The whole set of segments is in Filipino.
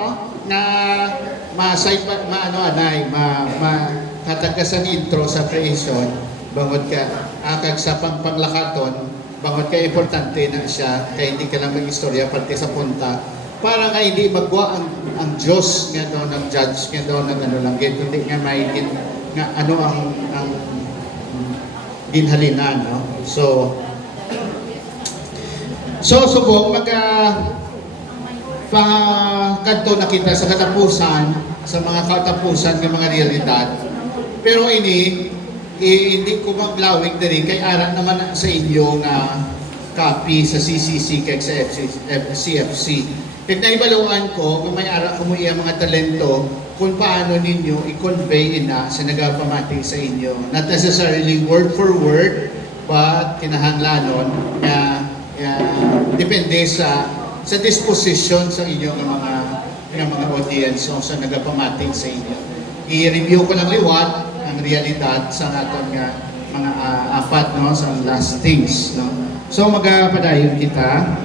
no? Na katagkasan intro sa creation, bangod ka, akag sa panglakaton, bangod ka importante na siya, kaya hindi ka lang mag-istorya, parte sa punta, para nga hindi magwa ang Diyos nga daw ng judge, nga daw ng ano lang, hindi nga maigin, nga ano ang ginhalinan, no? So subong kanto na kita sa katapusan, sa mga katapusan ng mga realidad. Pero hindi ko maglawig na rin, kay ara naman sa inyo na copy sa CCC kay sa CFC. Kaya naibaluan ko, kung may ara ko mo mga talento, kung paano ninyo i-convey sa nagapamati sa inyo. Not necessarily word for word, but kinahanglanon na depende sa disposition sa inyong mga audience o sa nagapamating sa inyo. I-review ko lang liwat ang realidad sa aton nga mga apat, no, sa last things, no. So magapadayon kita.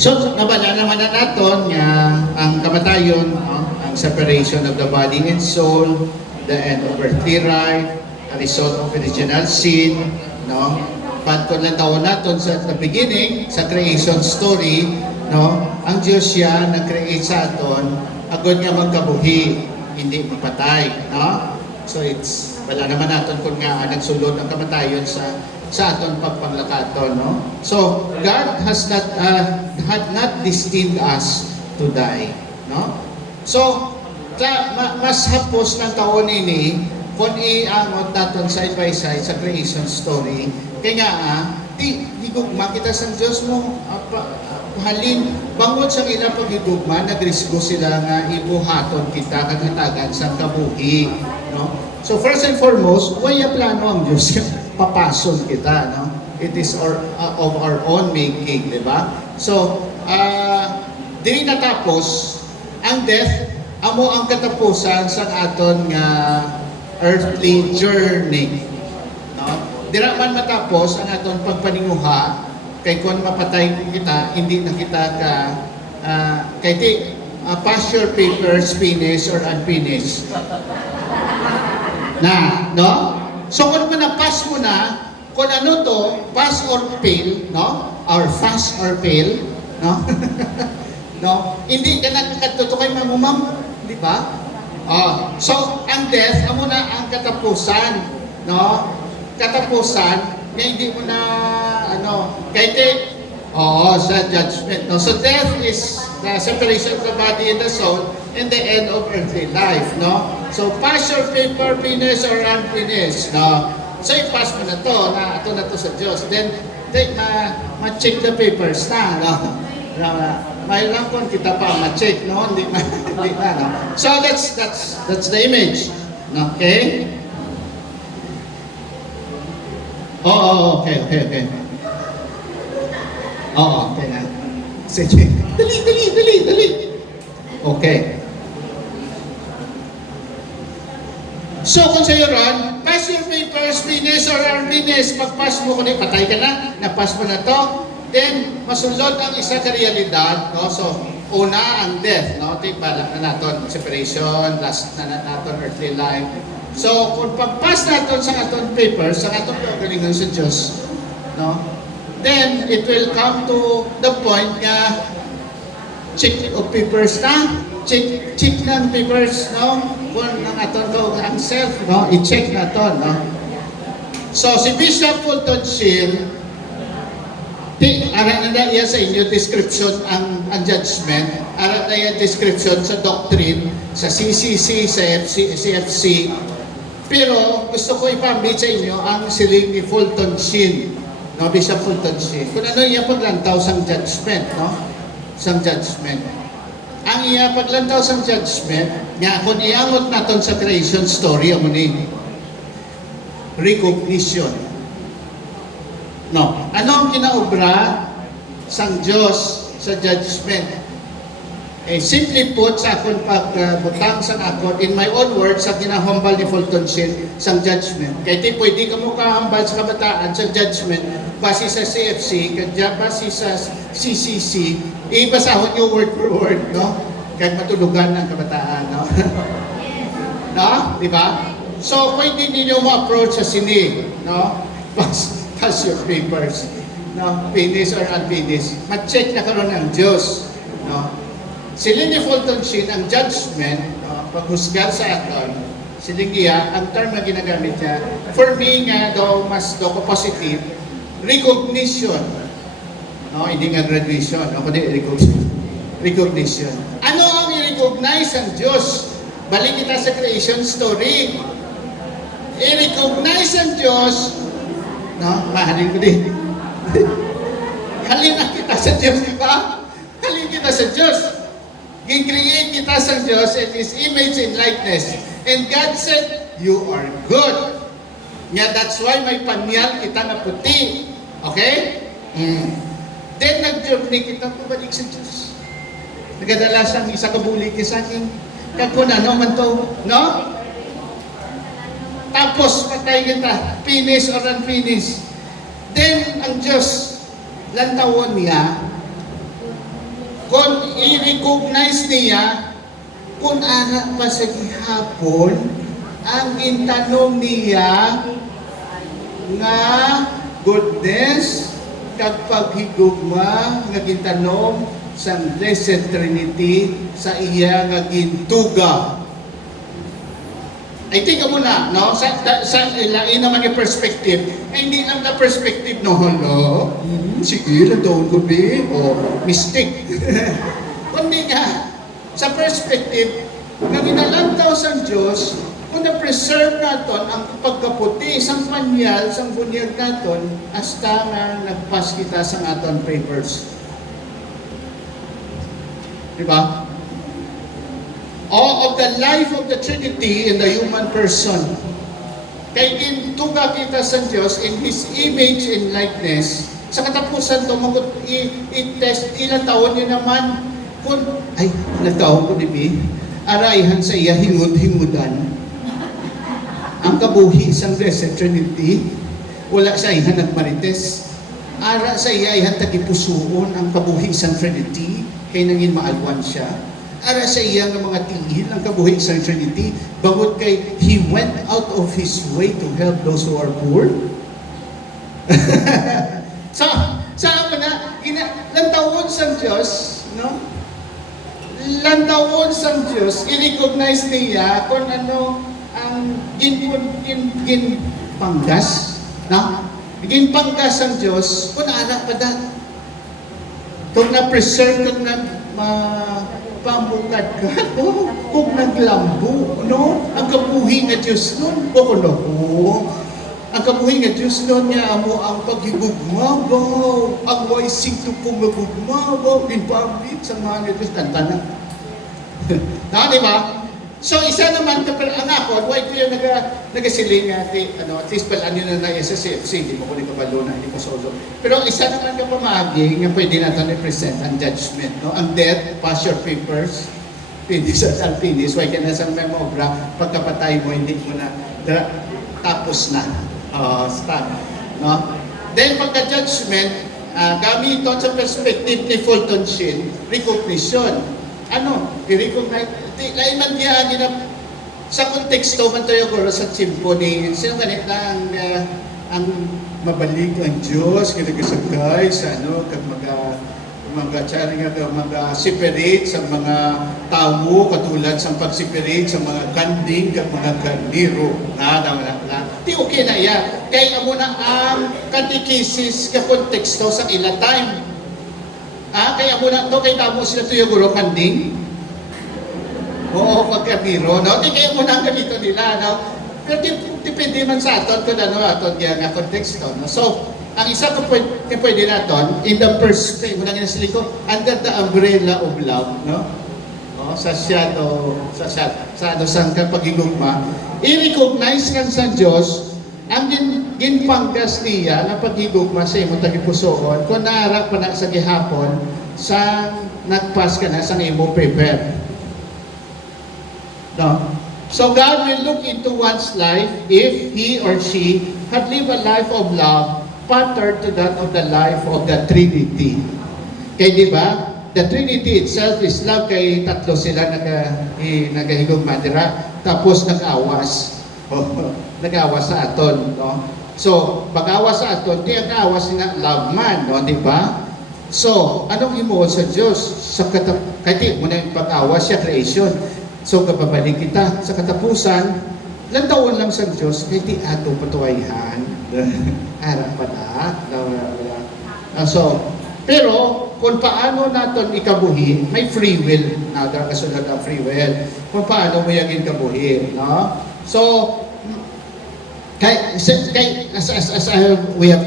So nabala naman na naton nga ang kamatayon, no, ang separation of the body and soul, the end of earthly life, a result of original sin, no. Pagkon lang tawon naton sa the beginning, sa creation story, no, ang Diyos siya nag-create sa aton, agad nga magkabuhi, hindi mapatay, no? So wala naman naton kung nga nagsulod ang kamatayon sa aton pagpanglakaton, no? So God had not destined us to die, no? So mas hapos ng taon ini kung iangot naton side by side sa creation story. Kaya nga, di gugma kita sa Diyos mo, halin, bangod sa ilang pagigugma, nagrisgo sila nga ibuhaton kita, kagatagan sa kabuhi. No? So first and foremost, waya plano ang Diyos, papason kita. No? It is of our own making, di ba? So, di natapos, ang death, amo ang katapusan sa aton nga earthly journey. No? Dira man matapos ang aton pagpaninguha, kay kung mapatay kita, hindi na kita pass your papers, finished or unfinished. No? So kung na-pass mo na, kung ano to, pass or fail, no? Or fast or fail, no? No? Hindi ka nakakatuto kay mamumam, di ba? So ang death, amo na ang katapusan, no? Katapusan, kaya hindi mo na, sa judgment. No? So death is the separation of the body and the soul and the end of earthly life. No? So pass your paper, finished or unfinished. No? So i-pass mo na to sa Diyos. Then, ma-check the papers na. No? May lang kung kita pa ma-check. No? Hindi na. No? So that's the image. Okay? Okay. Okay na. Sige. Dali. Okay. So, kung sa'yo ron, pass your papers, finish or unfinished. Pag-pass mo, kunin, patay ka na, na-pass mo na to, then, masulod ang isa ka realidad, no? So, una, ang death, no? Bala na natin, separation, last na natin, earthly life. So, kung pag-pass natin sa aton papers, sa aton pagalingan sa Diyos, no? Then, it will come to the point na check of papers na, check ng papers, no? Kung ang aton ang self, no? I-check natin, no? So, si Bishop Fulton Sheen, aral na iya sa inyo description ang judgment, aral na iya description sa doctrine, sa CCC, sa CFC, pero gusto ko ipambit sa inyo ang siling ni Fulton Sheen, no, Bishop Fulton Sheen. Kung ano iya paglantaw sang judgment, no? Sang judgment. Ang iya paglantaw sang judgment, nga kung iangot naton sa creation story, amo ni recognition. No. Ano ang kinaobra sang Diyos sa judgment? Simply put, sa akong pagbutang sa akon, in my own words, sa ginahambal ni Fulton Sheen, sang judgment. Kaya di pwede ka mo kahambal sa kabataan sa judgment, base sa CFC, kaya base sa CCC, ibasahon nyo word for word, no? Kaya matulugan ng kabataan, no? No? Di ba? So, pwede ninyo ma-approach sa sini, no? Pass your papers, no? Finished or unfinished. Ma-check na karon ng Diyos, no? Siling ni Fulton Sheen, ang judgment, paghusgar sa aton, siling niya, ang term na ginagamit niya, for me nga daw, mas daw ko positive, recognition. No, hindi nga graduation, no, kundi recognition. Ano ang i-recognize ang Diyos? Balik kita sa creation story. I-recognize ang Diyos, no, mahalin ko din. Halin na kita sa Diyos, di ba? Halin kita sa Diyos. Gin-create kita sa Diyos in His image and likeness. And God said, you are good. Yeah, that's why may panyal kita na puti. Okay? Then nag-journey kita pabalik sa Diyos. Nagadalas ang isa kabuli sa akin. Kakuna, no man to, no? Tapos patay kita, finish or unfinished. Then ang Diyos, lantawon niya, kung i-recognize niya, kung ara pa sa gihapon, ang intanong niya nga goodness kag paghigugma nga gintanom sa Blessed Trinity sa iya nga gintuga. I think mo na, no? Sa ilain naman yung perspective, hindi lang na perspective, no? Hala, sige, lang ko be, o mistake. Kundi nga, sa perspective, na ginalantaw sa Diyos, kung na-preserve natin ang pagkaputi, isang panyal, isang bunyag natin, hasta nga nagpas kita sa aton papers. Diba? All of the life of the Trinity in the human person. Kaya gintuga kita sa Diyos in His image and likeness. Sa katapusan to, i-test, ilang taon niya naman, kung, ay, ilang taon ko ni arayhan sa iya, hingud-hingudan. Ang kabuhi isang Blessed Trinity, wala sa iya nagmarites. Ara sa iya, ihan tagipusuon ang kabuhi isang Trinity, kaya nangin maalwan siya. Ara sa iya ng mga tingin ang kabuhi sa Trinity, bangod kay He went out of His way to help those who are poor. Saan mo na, lantawon sa Diyos, no? Lantawon sa Diyos, i-recognize niya kung ano ang ginpanggas, no? Ginpanggas ang Diyos, kung ara pa da. Kung na-preserve, kung pamukad ka, kung naglambo, no? Ang kabuhi nga Diyos nun, o kuno, ang kabuhi nga Diyos nun niya mo ang paghigugmabaw, ang waising tupong magugmabaw, pinpabit sa mga nga Diyos, kanta na. Na, di ba? So, isa naman, ang ako, why ko yung nagasiling at least palaan nyo na sa CFC, hindi mo ko ni kabalo na, hindi ko solo. Pero isa naman ka pamagi, nga pwede natin i-present ang judgment, no? Ang death, pass your papers, finish at unfinished, why ka na sa memobra, pagkapatay mo, hindi mo na, tapos na, stop, no? Then, pagka-judgment, gamiton sa perspective ni Fulton Sheen, recognition. Ano? I-recognize, lain man diya, sa konteksto man tayo guro sa tsimpo ni, sino ganit na ang mabalik ang Diyos, kinagasagay sa kag mag-separate sa mga tao, katulad sa pag-separate sa mga kanding, kag mga kandiro. Di okay na iya. Kaya amo na ang katekisis ka konteksto sa ila time. Kaya amo na to, kay tamo sila tuyo guro kanding. Oo, pagkabiro, no? Di kayo muna ang ganito nila, no? Pero depende man sa aton kung ano aton nga konteksto, no? So, ang isa ko pwede natin, in the first place, muna nga nasiliko, under the umbrella of love, no? Sa shadow, sa pagigugma, i-recognize nga sa Diyos, ang ginpanggas niya na pagigugma sa imo tagipusoon, kung naharap pa na sa gihapon, sa nagpass ka na sa imo prepare. No? So God will look into one's life if he or she had lived a life of love patterned to that of the life of the Trinity. Kaya di ba? The Trinity itself is love, kay tatlo sila nagahigong madira, tapos nag-awas. Nag-awas sa aton, no? So, pag-awas sa aton, di ang awas nga love man, no? Di ba? So, anong imuon sa Diyos? Kahit mo na yung pag-awas siya, creation. So, kapabalik kita sa katapusan, ilang taon lang sa Diyos, kahit di ato patuwayhan. Harap pa na. So, pero, kung paano natin ikabuhi, may free will. Nada kasunod ang free will. Kung paano mo yung ikabuhi. No? So, we have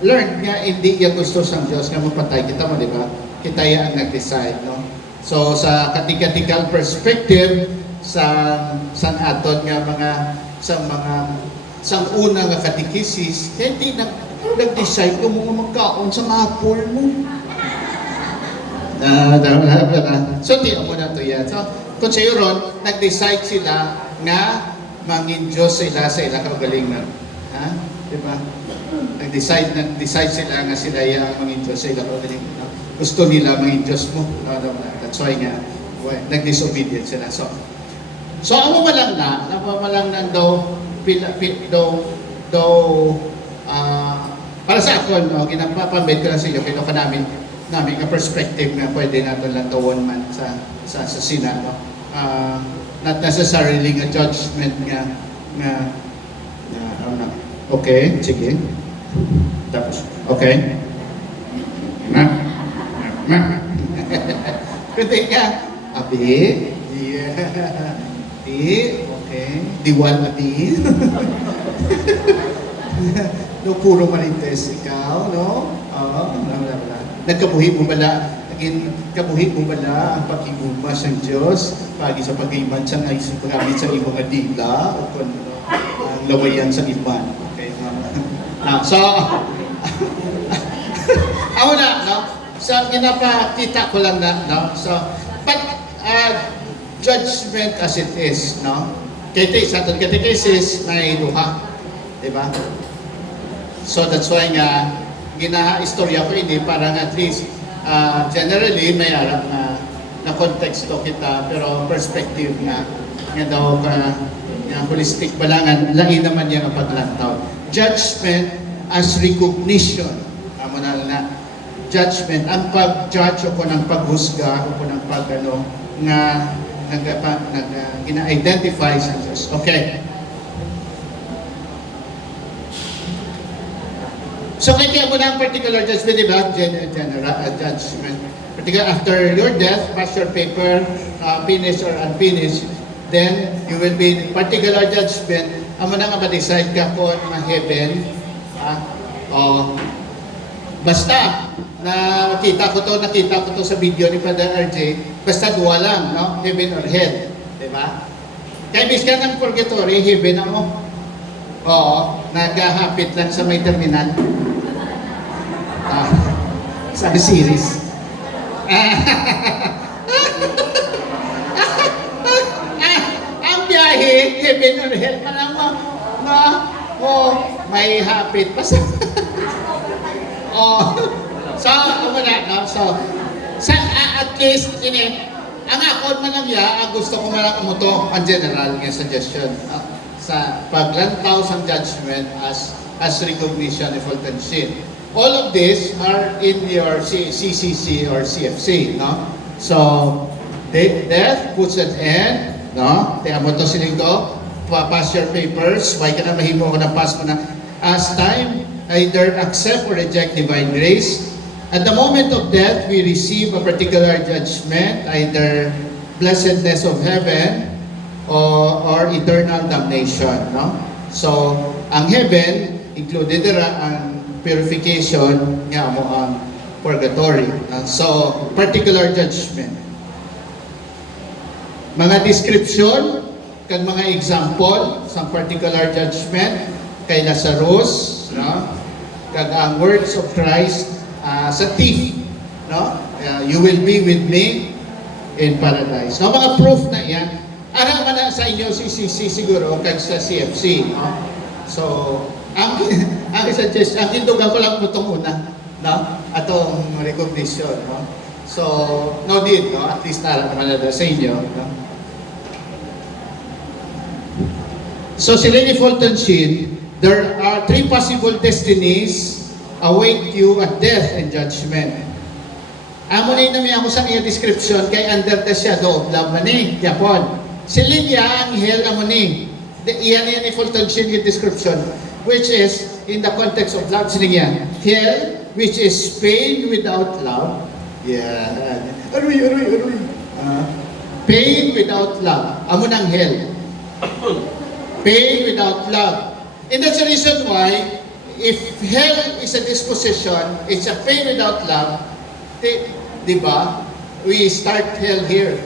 learned nga hindi yung gusto sa Diyos nga mapatay kita mo, di ba? Kita ang nag-decide. No? So, sa katikatical perspective, sa aton nga sa una nga katikisis, kaya hindi nag-decide kung mga magkaon sa apple mo. So, tiyan mo na ito yan. So, kung sa'yo ron, nag-decide sila nga mangin Diyos sila sa ilang kagalingan. Ha? Diba? Nag-decide sila nga sila yung mangin Diyos sa ilang kagalingan. Gusto nila mangin Diyos mo. That's why nga, nag-disobedient sila. So ang mamalang na daw, para sa ako, no, ginapapambed ko na sa inyo, kinuha namin nga perspective nga pwede natin lang tawon man sa Senado. Not necessarily nga judgment nga okay, sige. Tapos, okay. Kundi ka, abi, yeah. Okay. Diwal abi. No, puro marites ikaw, no? Nagkabuhi mo bala, kabuhi mo bala ang pag-iguma sa Diyos, pagi sa pag-iman sa pag-gamit sa ibang adila, o kung ang lawayan sa iban. Okay, so, ako na, no? So, ginapakita ko lang na, no? So, but, judgment as it is, no? Kaya sa ating catechesis, may duha. Diba? So, that's why nga, gina-istorya ko ini parang at least generally may alam na konteksto kita pero perspective nga daw nga holistic balangan lahi naman yan ang paglantaw. Judgment as recognition. Amo na judgment ang pag-judge o kung ang paghusga o kung ang pag-ano nga gina-identify sa Diyos. Okay. So, kaya mo na ang particular judgment, di ba? General judgment. Particular, after your death, pass your paper, finished or unfinished, then you will be particular judgment. Amo na nga ma-decide ka kung ma-heaven, o basta, nakita ko to sa video ni Father RJ, basta duwa lang, no? Heaven or hell, di ba? Kaya bis ka ng purgatory, heaven ako. Oo, naghahapit lang sa may terminal. Sabi series. Ang biyahe, heaven or hell, parang no? May hapit pa sa... So, ano na, no? So, at least, ang akon man lang ang gusto ko man lang umuto ang general nga suggestion sa paglantaw sa judgment as recognition of fault and sin. All of these are in your CCC or CFC, no? So, death puts an end, no? Kaya mo ito sinigdo, pass your papers, why ka na mahimo ko na pass mo na. As time, either accept or reject divine grace. At the moment of death, we receive a particular judgment, either blessedness of heaven or eternal damnation, no? So, ang heaven, included ang purification nga mo ang purgatory. So, particular judgment. Mga description, kag mga example sa particular judgment kay Lazarus, no? Kag ang words of Christ sa thief, no? You will be with me in paradise. No, mga proof na yan. Aram man na sa inyo siguro kag sa CFC, no? So, ang suggest, ang hindugan ko lang itong una, no? Atong recognition, no? So, no need, no? At least aram naman na sa inyo, no? So, si Lady Fulton Sheen, there are 3 possible destinies await you at death and judgment. Amo na inami ako sa iya description kay under the shadow of love mani, Japon. Si Linya ang hell amo ni. Iyan ni Fulton Sheen yung description, which is in the context of love. Si Linya, hell, which is pain without love. Yeah. Aroy. Pain without love. Amo ng hell. Pain without love. And that's the reason why, if hell is a disposition, it's a pain without love, di ba? We start hell here.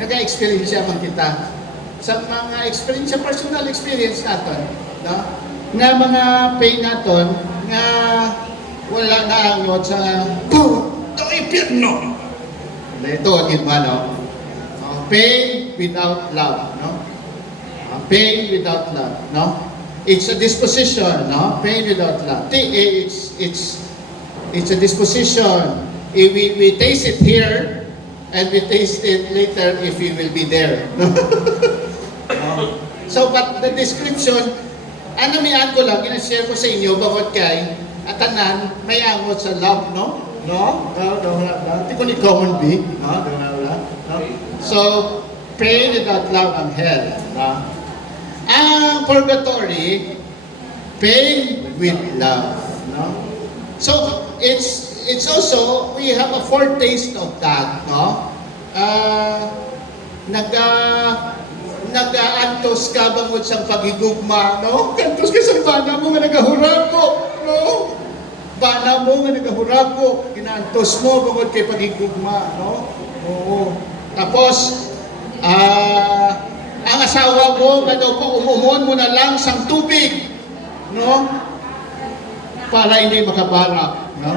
Nag-experience man kita. Sa mga experience, sa personal experience natin, no? Nga mga pain natin, nga wala na angot sa ito impyerno. Ito ang iba, no? Pain without love, no? Pain without love, no? It's a disposition, no? Pain without love. It's a disposition. If we taste it here, and we taste it later if we will be there. So, but the description, anamihan ko lang, ina-share ko sa inyo, bawat kay, atanan, may angot sa love, no? No? Hindi ko ni common be, no? So, pain without love ang hell, no? Ang purgatory, pain with love, no? So, it's also, we have a foretaste of that, no? Nag-aantos ka bangod sa pagigugma, no? Kantos ka sa bana mo nga nagahurako, no? Bana mo nga nagahurako, inaantos mo bangod kay pagigugma, no? Oo. Tapos, ang asawa mo, nga daw po, umumon mo na lang sang tubig, no? Para hindi makabarak, no?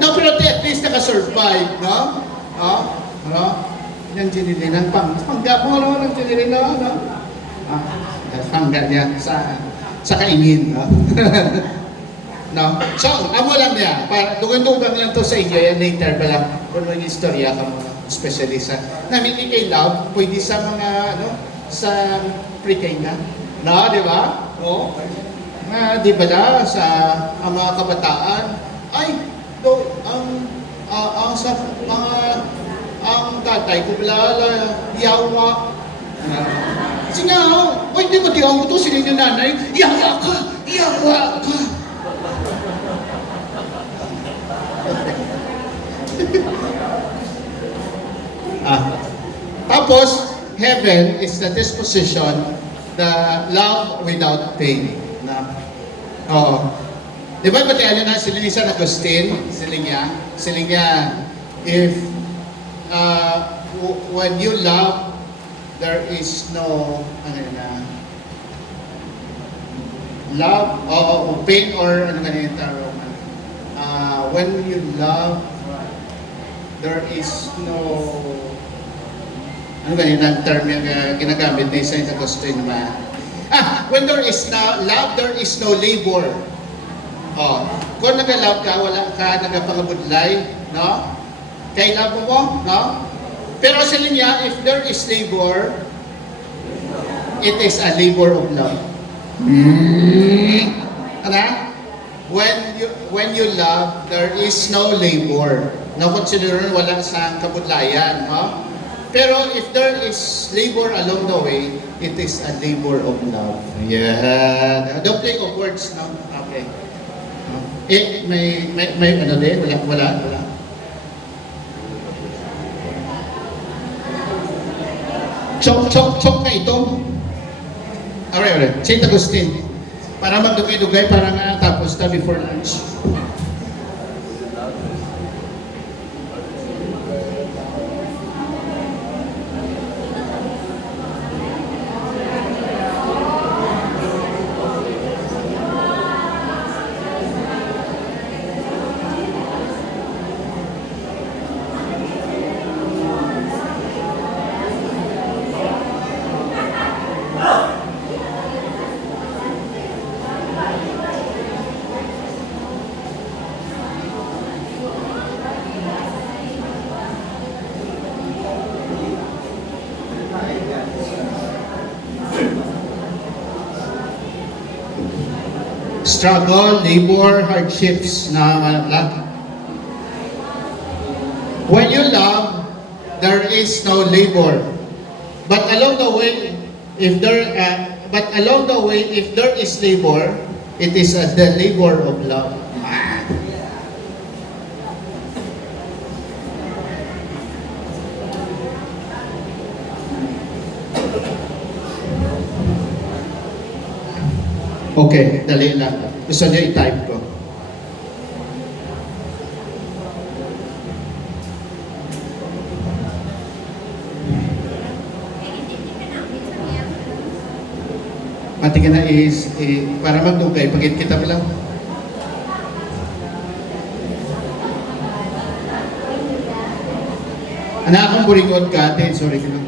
No, pero at least naka-survive, no? No? Yung ginilinan, pangga mo, no? Yung ginilinan, no? Pangga niya sa kaingin, no? No? So, amo lang niya. Dugan-dugan lang to sa inyo, yan later pa lang. Kung may istorya ka mo, specialista. Namin kay love, pwede sa mga, ano, sa pre-K na. No, di ba? Oo. Di ba na, sa ang mga kabataan, ay, ang tatay ko bilala, yawa. Sige nga, hindi mo diyan mo to, sila yung nanay, yawa ka. Tapos, heaven is the disposition, the love without pain. Oo. Di ba pati ano na sila ni San Agustin, sila niya, if when you love, there is no, ano na, love, o pain or ano ganito, when you love, there is no, ano ganito ang term yung ginagamit ni San Agustin ba? When there is no love, there is no labor. Kung nag-love ka, wala ka nagpangabudlay, no? Kay love mo, no? Pero sa linya, if there is labor, it is a labor of love. Ano? When you love, there is no labor. No, consider wala sa kabudlayan, no? Pero if there is labor along the way, it is a labor of love. Yeah. Don't play of words, no? Okay. May ano din? Wala. Chok na ito. Alright. St. Agustin. Para magdugay-dugay, para nga tapos na before lunch. struggle, labor, hardships na when you love, there is no labor. But along the way, if there is labor, it is the labor of love. Okay, dali lang. Gusto niyo i-type ko. Mati ka na para magdugay, pagit kita mo lang. Anak akong buringon ka, atin. Sorry ka lang.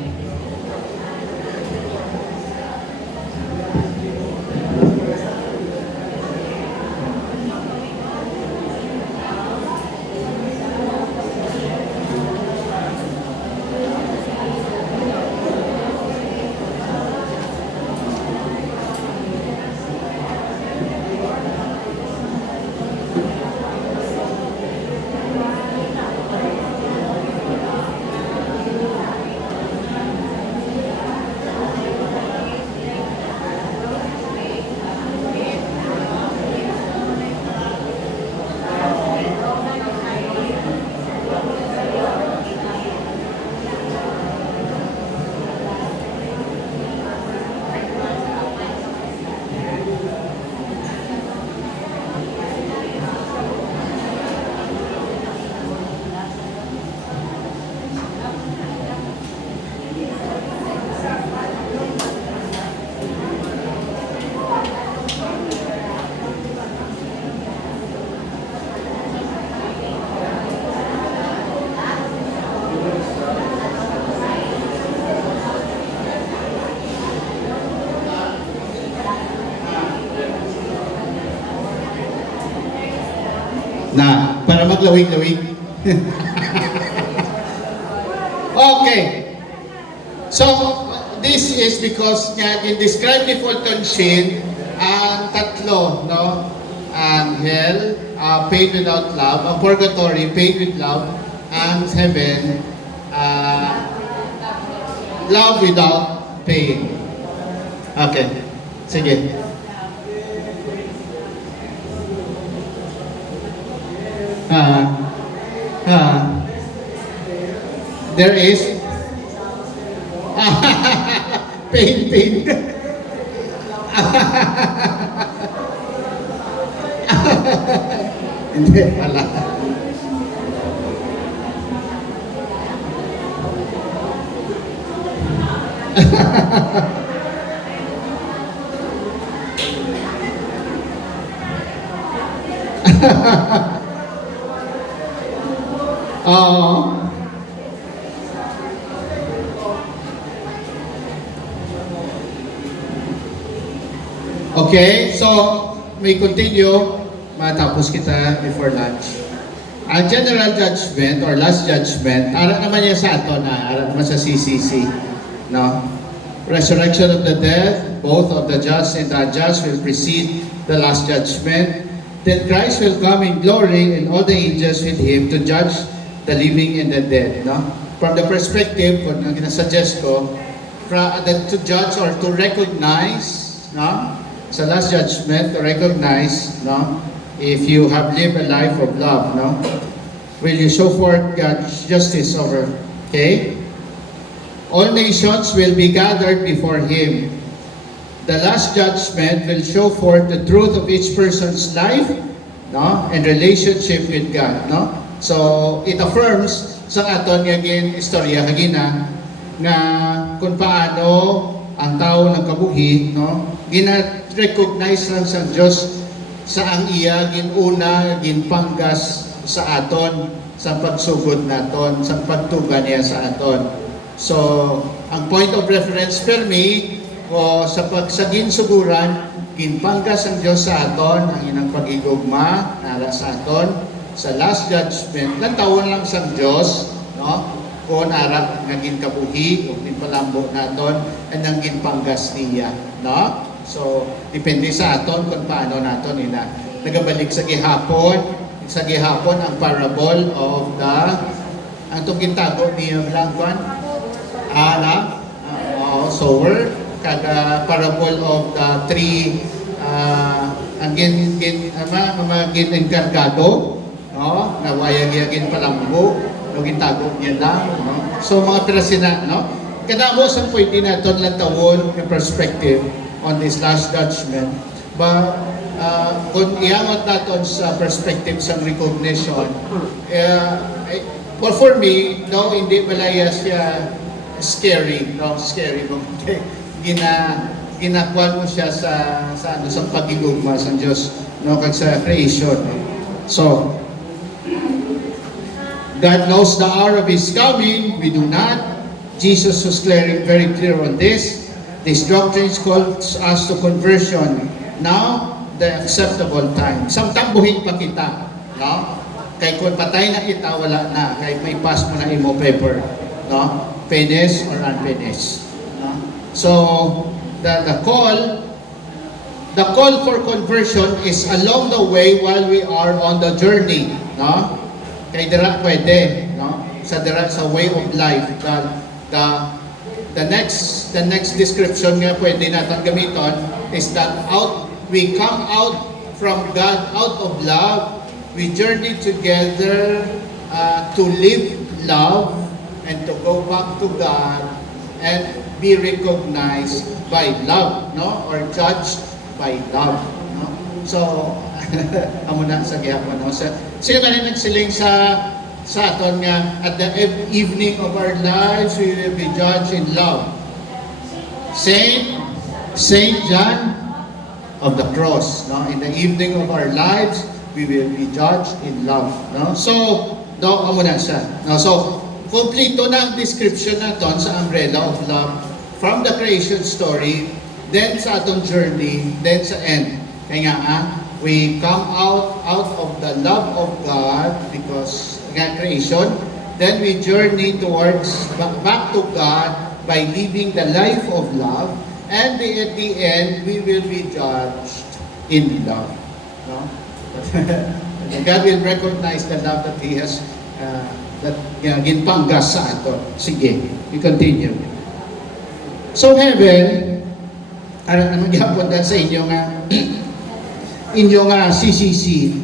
Na, para maglawig-lawig. Okay. So, this is because nga, in-describe ni Fulton Sheen ang tatlo, no? Ang hell, pain without love, ang purgatory, pain with love, and heaven, love without pain. Okay. Sige. There is pain. Hindi pala. Okay, so may continue, matapos kita before lunch. Ang general judgment or last judgment, ara naman yan sa ato na, ara naman sa CCC, no? Resurrection of the dead, both of the just and the unjust will precede the last judgment. Then Christ will come in glory and all the angels with Him to judge the living and the dead, no? From the perspective, kung ginasuggest ko, to judge or to recognize, no? Sa last judgment, to recognize, no? If you have lived a life of love, no? Will you show forth God's justice over, okay? All nations will be gathered before Him. The last judgment will show forth the truth of each person's life, no? And relationship with God, no? So, it affirms sa aton nga istorya kagina nga kung paano ang tao nagkabuhi, no? Gina-recognize lang sa Diyos sa ang iya ginuna, ginpanggas sa aton, sa pagsugod naton, sa pagtuga niya sa aton. So, ang point of reference per me, o sa ginsuguran, ginpanggas ang Diyos sa aton, ang inang pag-igugma, nara sa aton, sa last judgment, lantawan lang sa Diyos, no? Kung ara nga ginkabuhi, o ginpalambo naton, and ang ginpanggas niya, no? So, depende sa aton kung paano naton ina nagabalik sa gihapon ang parable of the ang itong gintago niya lang kwan sower kaga parable of the three ang gin-enkargado no na wayag-yagin palambo no gintago niya lang no so mga pirasina no kada mo sang pwede naton lang tawon yung perspective on this last judgment but kung iangot natin sa perspective sa recognition, well, for me, no, hindi malaya siya scary, no, scary mo. Ginakuan mo siya sa pagigugma sa Diyos, no, kag sa creation. No? So, God knows the hour of His coming, we do not. Jesus was very clear on this. This doctrine calls us to conversion. Now, the acceptable time. Samtang pa kita, no? Kay kung patay na kita, wala na. Kay may pass mo na imo paper, no? Finished or unfinished, no? So, the call for conversion is along the way while we are on the journey, no? Kay dira pwede, no? Sa way of life. The next description nga pwede natin gamiton is that we come out from God out of love. We journey together to live love and to go back to God and be recognized by love, no? Or judged by love, no? So, amo na sa gihapon, no? Sino na nagsiling sa aton nga at the evening of our lives we will be judged in love. Saint John of the cross, no? In the evening of our lives, we will be judged in love, no? So, amo na siya. No? So, kompleto na ang description naton sa umbrella of love from the creation story, then sa atong journey, then sa end. Kaya nga, we come out of the love of God because nga creation, then we journey towards back to God by living the life of love. And at the end, we will be judged in love. No? God will recognize the love that He has, that ginpanggas sa ato. Sige, we continue. So heaven, anong gihapon sa inyo nga CCC,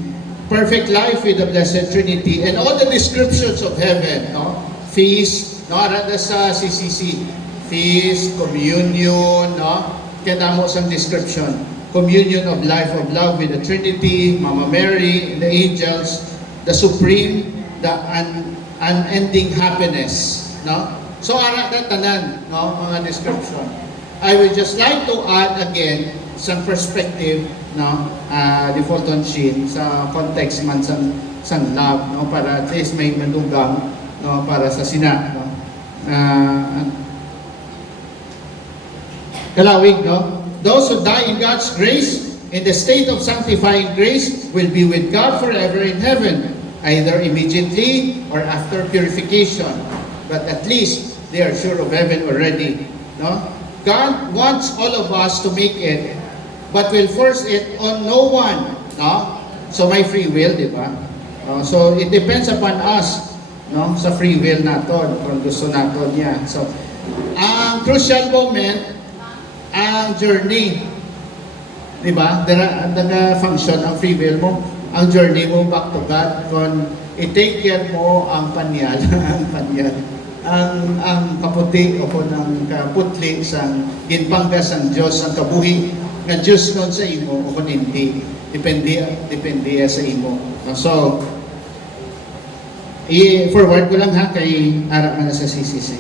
perfect life with the Blessed Trinity, and all the descriptions of heaven, no? Feast, no? Arada sa CCC, feast, communion, no? Kaya mo sang description. Communion of life of love with the Trinity, Mama Mary, the angels, the supreme, the unending happiness, no? So ara na tanan, no, mga description. I would just like to add again some perspective, no, the Fulton Sheen sa context man sang love, no, para at least may manugang, no, para sa sina, no. Kalawig, no? Those who die in God's grace, in the state of sanctifying grace, will be with God forever in heaven, either immediately or after purification. But at least they are sure of heaven already, no? God wants all of us to make it, but will force it on no one, no? So may free will, di ba? So it depends upon us, no? Sa free will naton, kung gusto naton niya. So, ang crucial moment, ang journey, di ba? Function ang free will mo, ang journey mo back to God, kung i-take care mo ang panyal, ang kaputi o kung ang kaputli sa ginpanggas ang Diyos, ang kabuhi nga Diyos nun sa imo o kung hindi. Depende sa imo. So, i-forward ko lang ha, kay harap na sa CCC.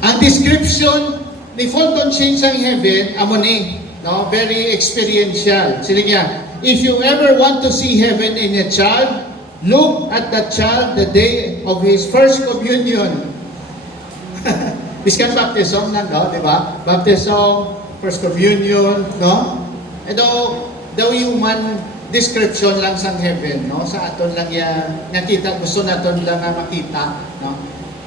Ang description ni Fulton Sheen sa heaven, amo ni, no? Very experiential. Sige niya, if you ever want to see heaven in a child, look at that child the day of his first communion. Biskan baptism na, no? Diba? Baptism, first communion, no? Ito, the human description lang sa heaven, no? Sa aton lang nakita, gusto naton lang makita, no?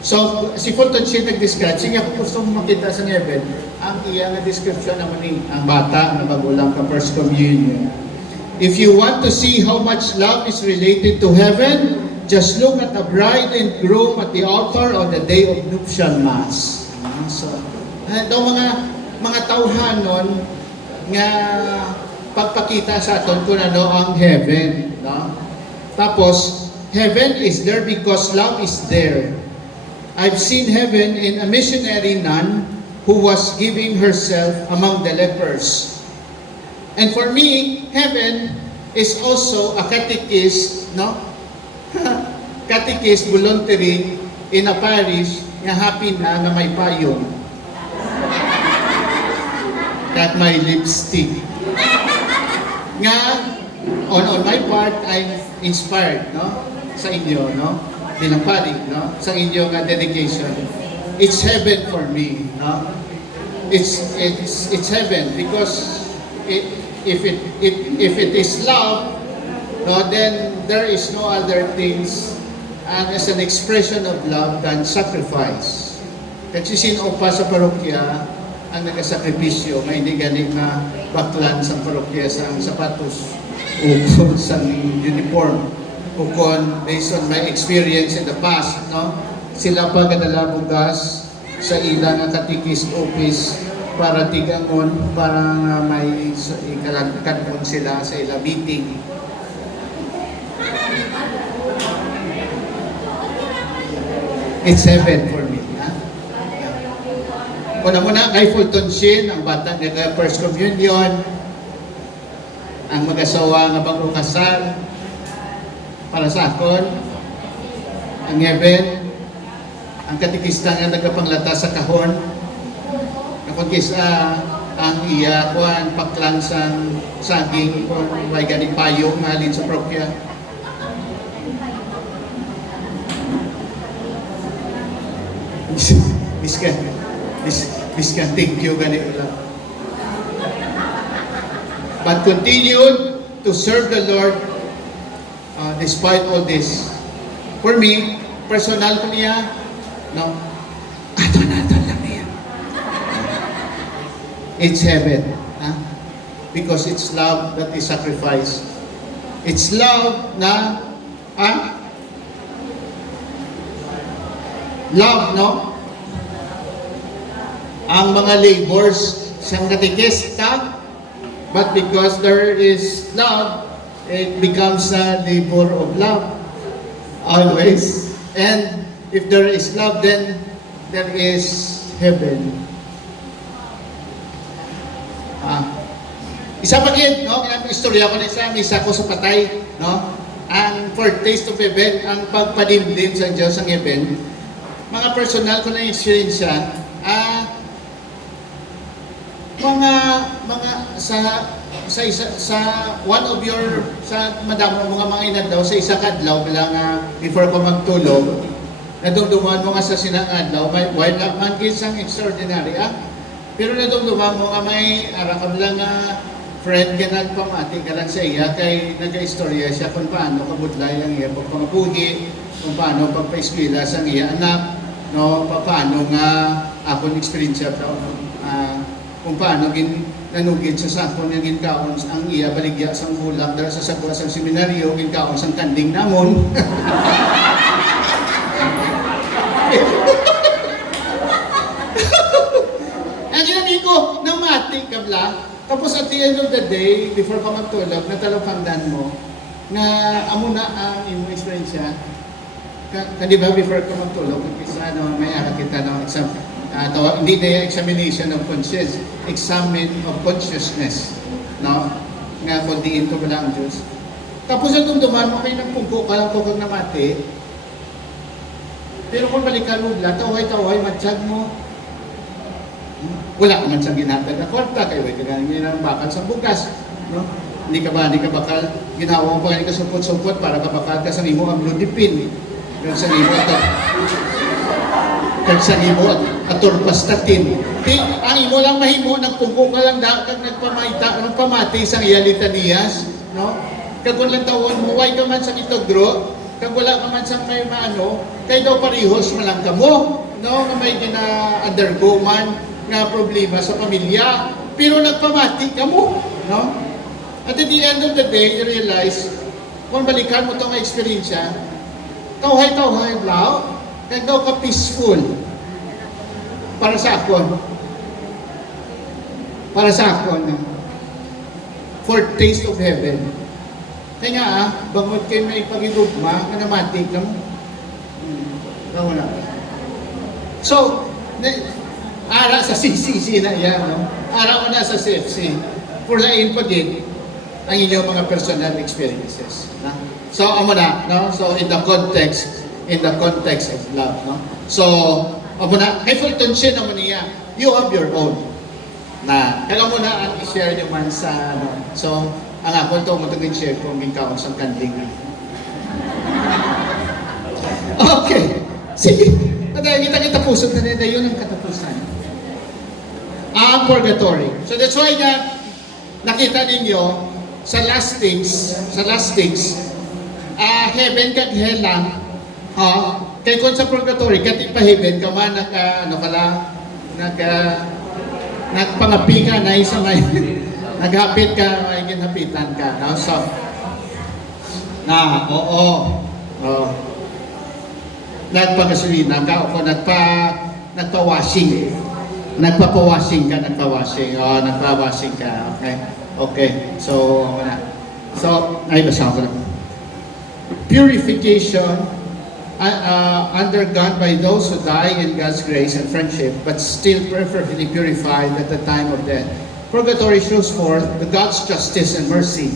So, si Fulton Sheen nag-describe, sige kung gusto mo makita sa heaven, ang iya nga description naman ni ang bata na magulang ka First Communion. If you want to see how much love is related to heaven, just look at the bride and groom at the altar on the day of nuptial mass. So, daw mga tawhanon nga pagpakita sa aton kung ano ang heaven, no? Tapos, heaven is there because love is there. I've seen heaven in a missionary nun who was giving herself among the lepers. And for me, heaven is also a catechist, no? Catechist voluntary in a parish nga happy na may payong. Got my lipstick. Nga, on my part, I'm inspired, no? Sa inyo, no? Bilang pari, no? Sa inyong dedication. It's heaven for me, no? It's heaven because if it is love, no, then there is no other things and as an expression of love than sacrifice. Kasi sino pa sa parokya ang nagasakripisyo, may hindi ganing na baklan sa parokya sa sapatos o sa uniform. Kung based on my experience in the past, no, sila pa kadala bugas sa ilang catechist office para tigangon, para may ikalagkan sila sa ilang meeting. It's heaven for me. Ha? Una-una kay Fulton Sheen, ang batang nag First Communion, ang mag-asawa nga bago kasal, para sa akon, ang heaven, ang katikista nga nagapanglata sa kahon, kung kisa ang iya, kuhan, paklan sang saging, kung may ganing payong, halin sa propya. Biskan, thank you, ganito lang. But continued to serve the Lord despite all this. For me, personal ko niya, no, ato lang niya. It's heaven. Huh? Because it's love that is sacrificed. It's love na, love, no? Ang mga labors sa katikista, but because there is love, it becomes a labor of love. Always. And if there is love, then there is heaven. Isa pa din, no? Kaya istorya ko na isa ko sa patay, no? Ang foretaste of heaven, ang pagpadimdim sa Diyos ang heaven, mga personal ko na experience siya, sa one of your sa madamo mga inad daw sa isa kadlaw bilang before ko magtulog nadumduman mo nga sa sinang adlaw may while man kisang extraordinary pero nadumduman mo nga may ara ka bilang friend ka pamati ka lang sa iya kay nagaistorya siya kung paano kabudlay ang iya pagpangabuhi kung paano pagpa-eskwela sa iya anak no paano nga akong experience kung paano nanugid sa sakon nga ginkaon ang iya baligya sang bulag dahil sa sagwa sang seminaryo ginkaon sang kanding namon. Ang ginani ko namati kabla tapos at the end of the day before ka magtulog natalapangdan mo nga amo na ang imong experience kadi ba before ka magtulog kisa no may ara kita no exam hindi na examination of conscience, examine of consciousness, no? Nga kundiin ko pala ang Diyos. Tapos itong duman mo kayo ng pungko ka lang kung namati, pero kung balikan mo, taway, matsyag mo, wala ka man siyang ginatag na kwarta, kayo ay kagangin ng bakal sa bukas, no? Hindi ka bakal, ginawa mo pa ka supot-supot para kabakal ka sa imo ang bludipin, yung sa imo sa imo at turpastatin. Ang imo lang mahimo nagpungko ka lang kag nagpamati sang iya litanias, no? Kag kun lang tawon mo way ka man sa itogro, kag wala ka man sa kay maano, kay daw parehos malang kamo, no, nga may gina-undergo man nga problema sa pamilya, pero nagpamati kamo, no? At at the end of the day, you realize, kung balikan mo itong experience, tawhay-tawhay lao, kag daw ka peaceful. Para sa akon. Para sa akon. For taste of heaven. Kaya nga, bangod kayo may pag-igugma, kanamatik lang. Wala. So, ara sa CCC na yan, no? Ara ko na sa CFC. For the input din, ang inyong mga personal experiences. No? So, amo na, no? So, in the context of love, no? So, amo na, kay Fulton Sheen naman niya, you have your own. Na, kaya mo na ang i-share nyo man sa, ano. So, ang ako ito, matagin share kung ginkaon sa kanding. Okay. Sige. Kita pusot na nila, yun ang katapusan. Ang purgatory. So, that's why nga, nakita ninyo, sa lastings, heaven kag hell lang, kay kung sa purgatory, kati pa heaven, ka man, nagpangapi ka na isa may, naghapit ka, may ginapitan ka, no? So, nagpagasolina ka, o nagpa-washing. Nagpapa-washing ka, nagpa-washing ka, okay? Okay, so, ay basa ko lang. Purification undergone by those who die in God's grace and friendship, but still perfectly purified at the time of death. Purgatory shows forth the God's justice and mercy.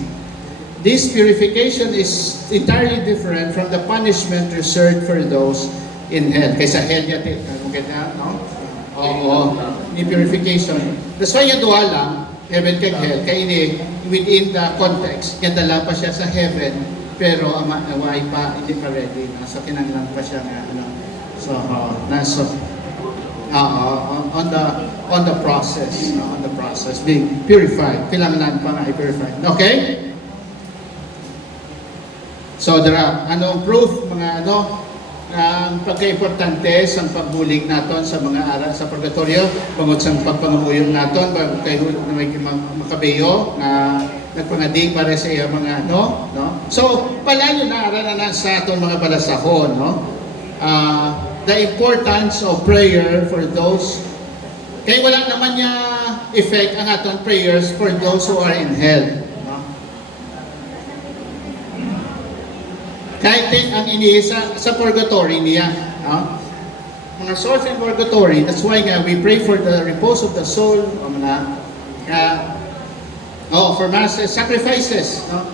This purification is entirely different from the punishment reserved for those in hell. Kaysa hell yati, no? Oo, ni purification. That's why yung duha lang, heaven kag hell, kaya ini within the context, dala pa siya sa heaven, pero away pa, hindi pa ready. So, kinanglan pa siya nga, ano. So, on the process, on the process, being purified. Kailangan pa nga i-purify. Okay? So, anong proof, mga ang pagka-importante sa pagbulig naton sa mga ara sa purgatorio, bangod sa pagpangamuyong naton, kay na may makabeyo na nagpangadig para sa iya mga no? So, palayo na ara na sa aton mga balasahon, no? The importance of prayer for those, kay wala naman niya effect ang aton prayers for those who are in hell. Kahit ang iniisa sa purgatory niya. Mga souls in purgatory, that's why nga we pray for the repose of the soul, for mass sacrifices. No?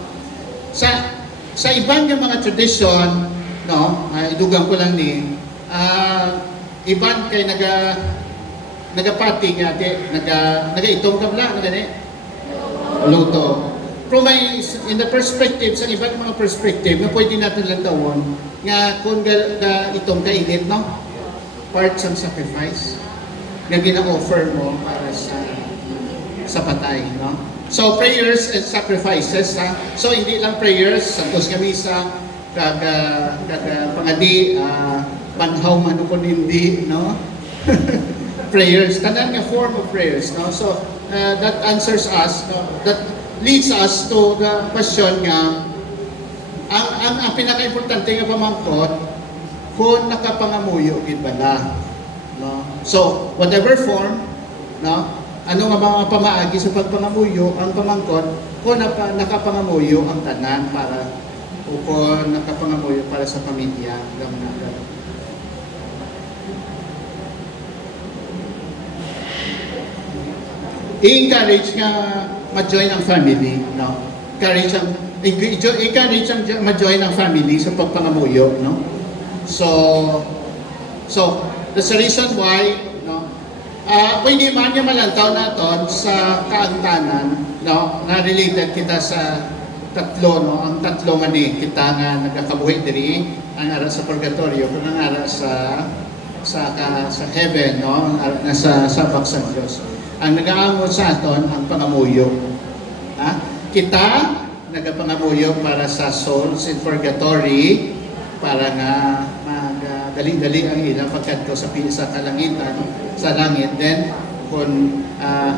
Sa ibang yung mga tradition, no, idugang ko lang ni, iban kay nagapati nga, nagaitong kabla, luto. Pero may, in the perspective, sa ibang mga perspective, na pwede natin lang tawon, nga kung itong kainit, no? Parts ng sacrifice, na gina-offer mo para sa patay, no? So, prayers and sacrifices, ha? So, hindi lang prayers, santos kamisa, pangadi, panhaw man kung hindi, no? Prayers, tanan nga form of prayers, no? So, that answers us, no? That leads us to the question nga, ang pinaka-importante nga pamangkot, kung nakapangamuyo gid bala, no? So, whatever form, no? Ano nga mga pamaagi sa pagpangamuyo, ang pamangkot, kung nakapangamuyo ang tanan para, o kung nakapangamuyo para sa pamilya, i-encourage nga ma-join ang family, no? Encourage ang ma-join ang family sa pagpangamuyo, no? So that's the reason why, no? Kung hindi man niya malantaw naton sa kaangtanan, no? Na related kita sa tatlo, no? Ang tatlo nga ni kita nga nagakabuhi diri, ang ara sa purgatorio, kung ang ara sa heaven, no? Nasa sabak sa Diyos. Ang nag-aamon sa aton ang pangamuyo. Kita nagapangamuyo para sa souls in purgatory, para nga magdali-dali ang ilang pagkanto sa kalangitan, sa langit. Then, kung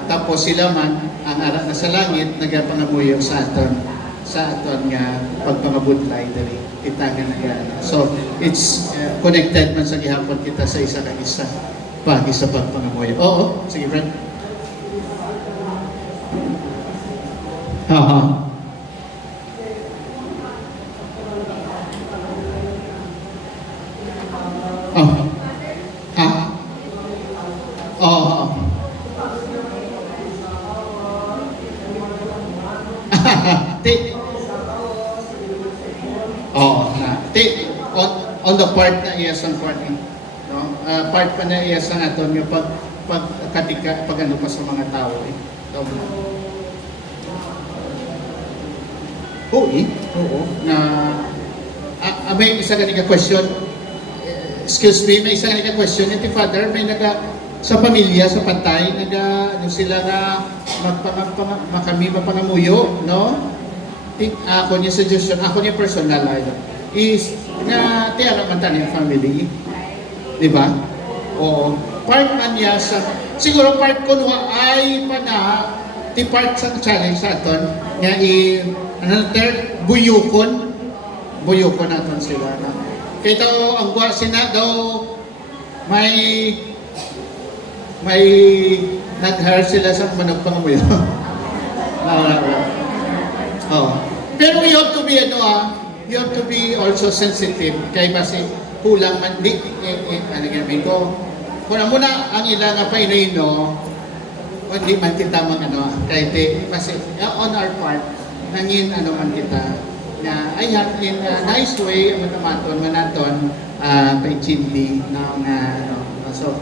tapos sila man, ang arak na sa langit, nagapangamuyo sa aton nga pagpangabudlay dali kita nga nagana. So it's connected man sa gihapon kita sa isa ka isa pag isa pagpangamuyo. Oo, sige friend. Ha. Oh. Ha? Oh. On the part na iya sang part no, part pa na iya sang aton yung pagkatika pag ano pa sa mga tao oo na may isa ka question. Excuse me, may isa ka question. Iti father may sa pamilya sa patay ano sila nga kami mapangamuyo, no? Ako niya suggestion, ako niya personal is nga tiara man tani family, di ba? O part man niya sa siguro part ko ay ti part sa challenge sa aton nga buyukon naton sila na kay daw ang gwa sina daw may nag-hire sila sa managpangamuyo. Pero you have to be you have to be also sensitive kay basi kulang man di ano ginamin ko kung muna ang ilang nga painoino hindi man kita kay basi on our part nangin ano man kita na ayan in a nice way manaton painchindi so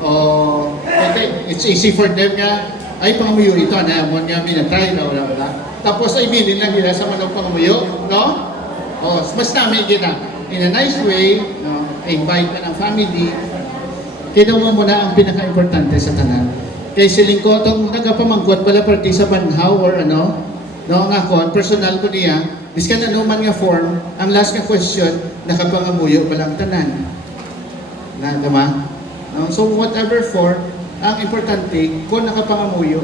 okay, it's easy for them nga ay pangamuyo ito na mo nga minatry wala tapos ay bilin lang nila sa manong pangamuyo, no? Mas namin gina in a nice way, no? Invite ka ng family. Kaya mo muna ang pinaka-importante sa tanan. Kay siling ko itong nagapamangkot pala party sa banhaw or no, nga kon personal ko niya, biskan ano man nga form, ang last nga question, nakapangamuyo palang tanan. Diba? No? So whatever form, ang importante, kung nakapangamuyo,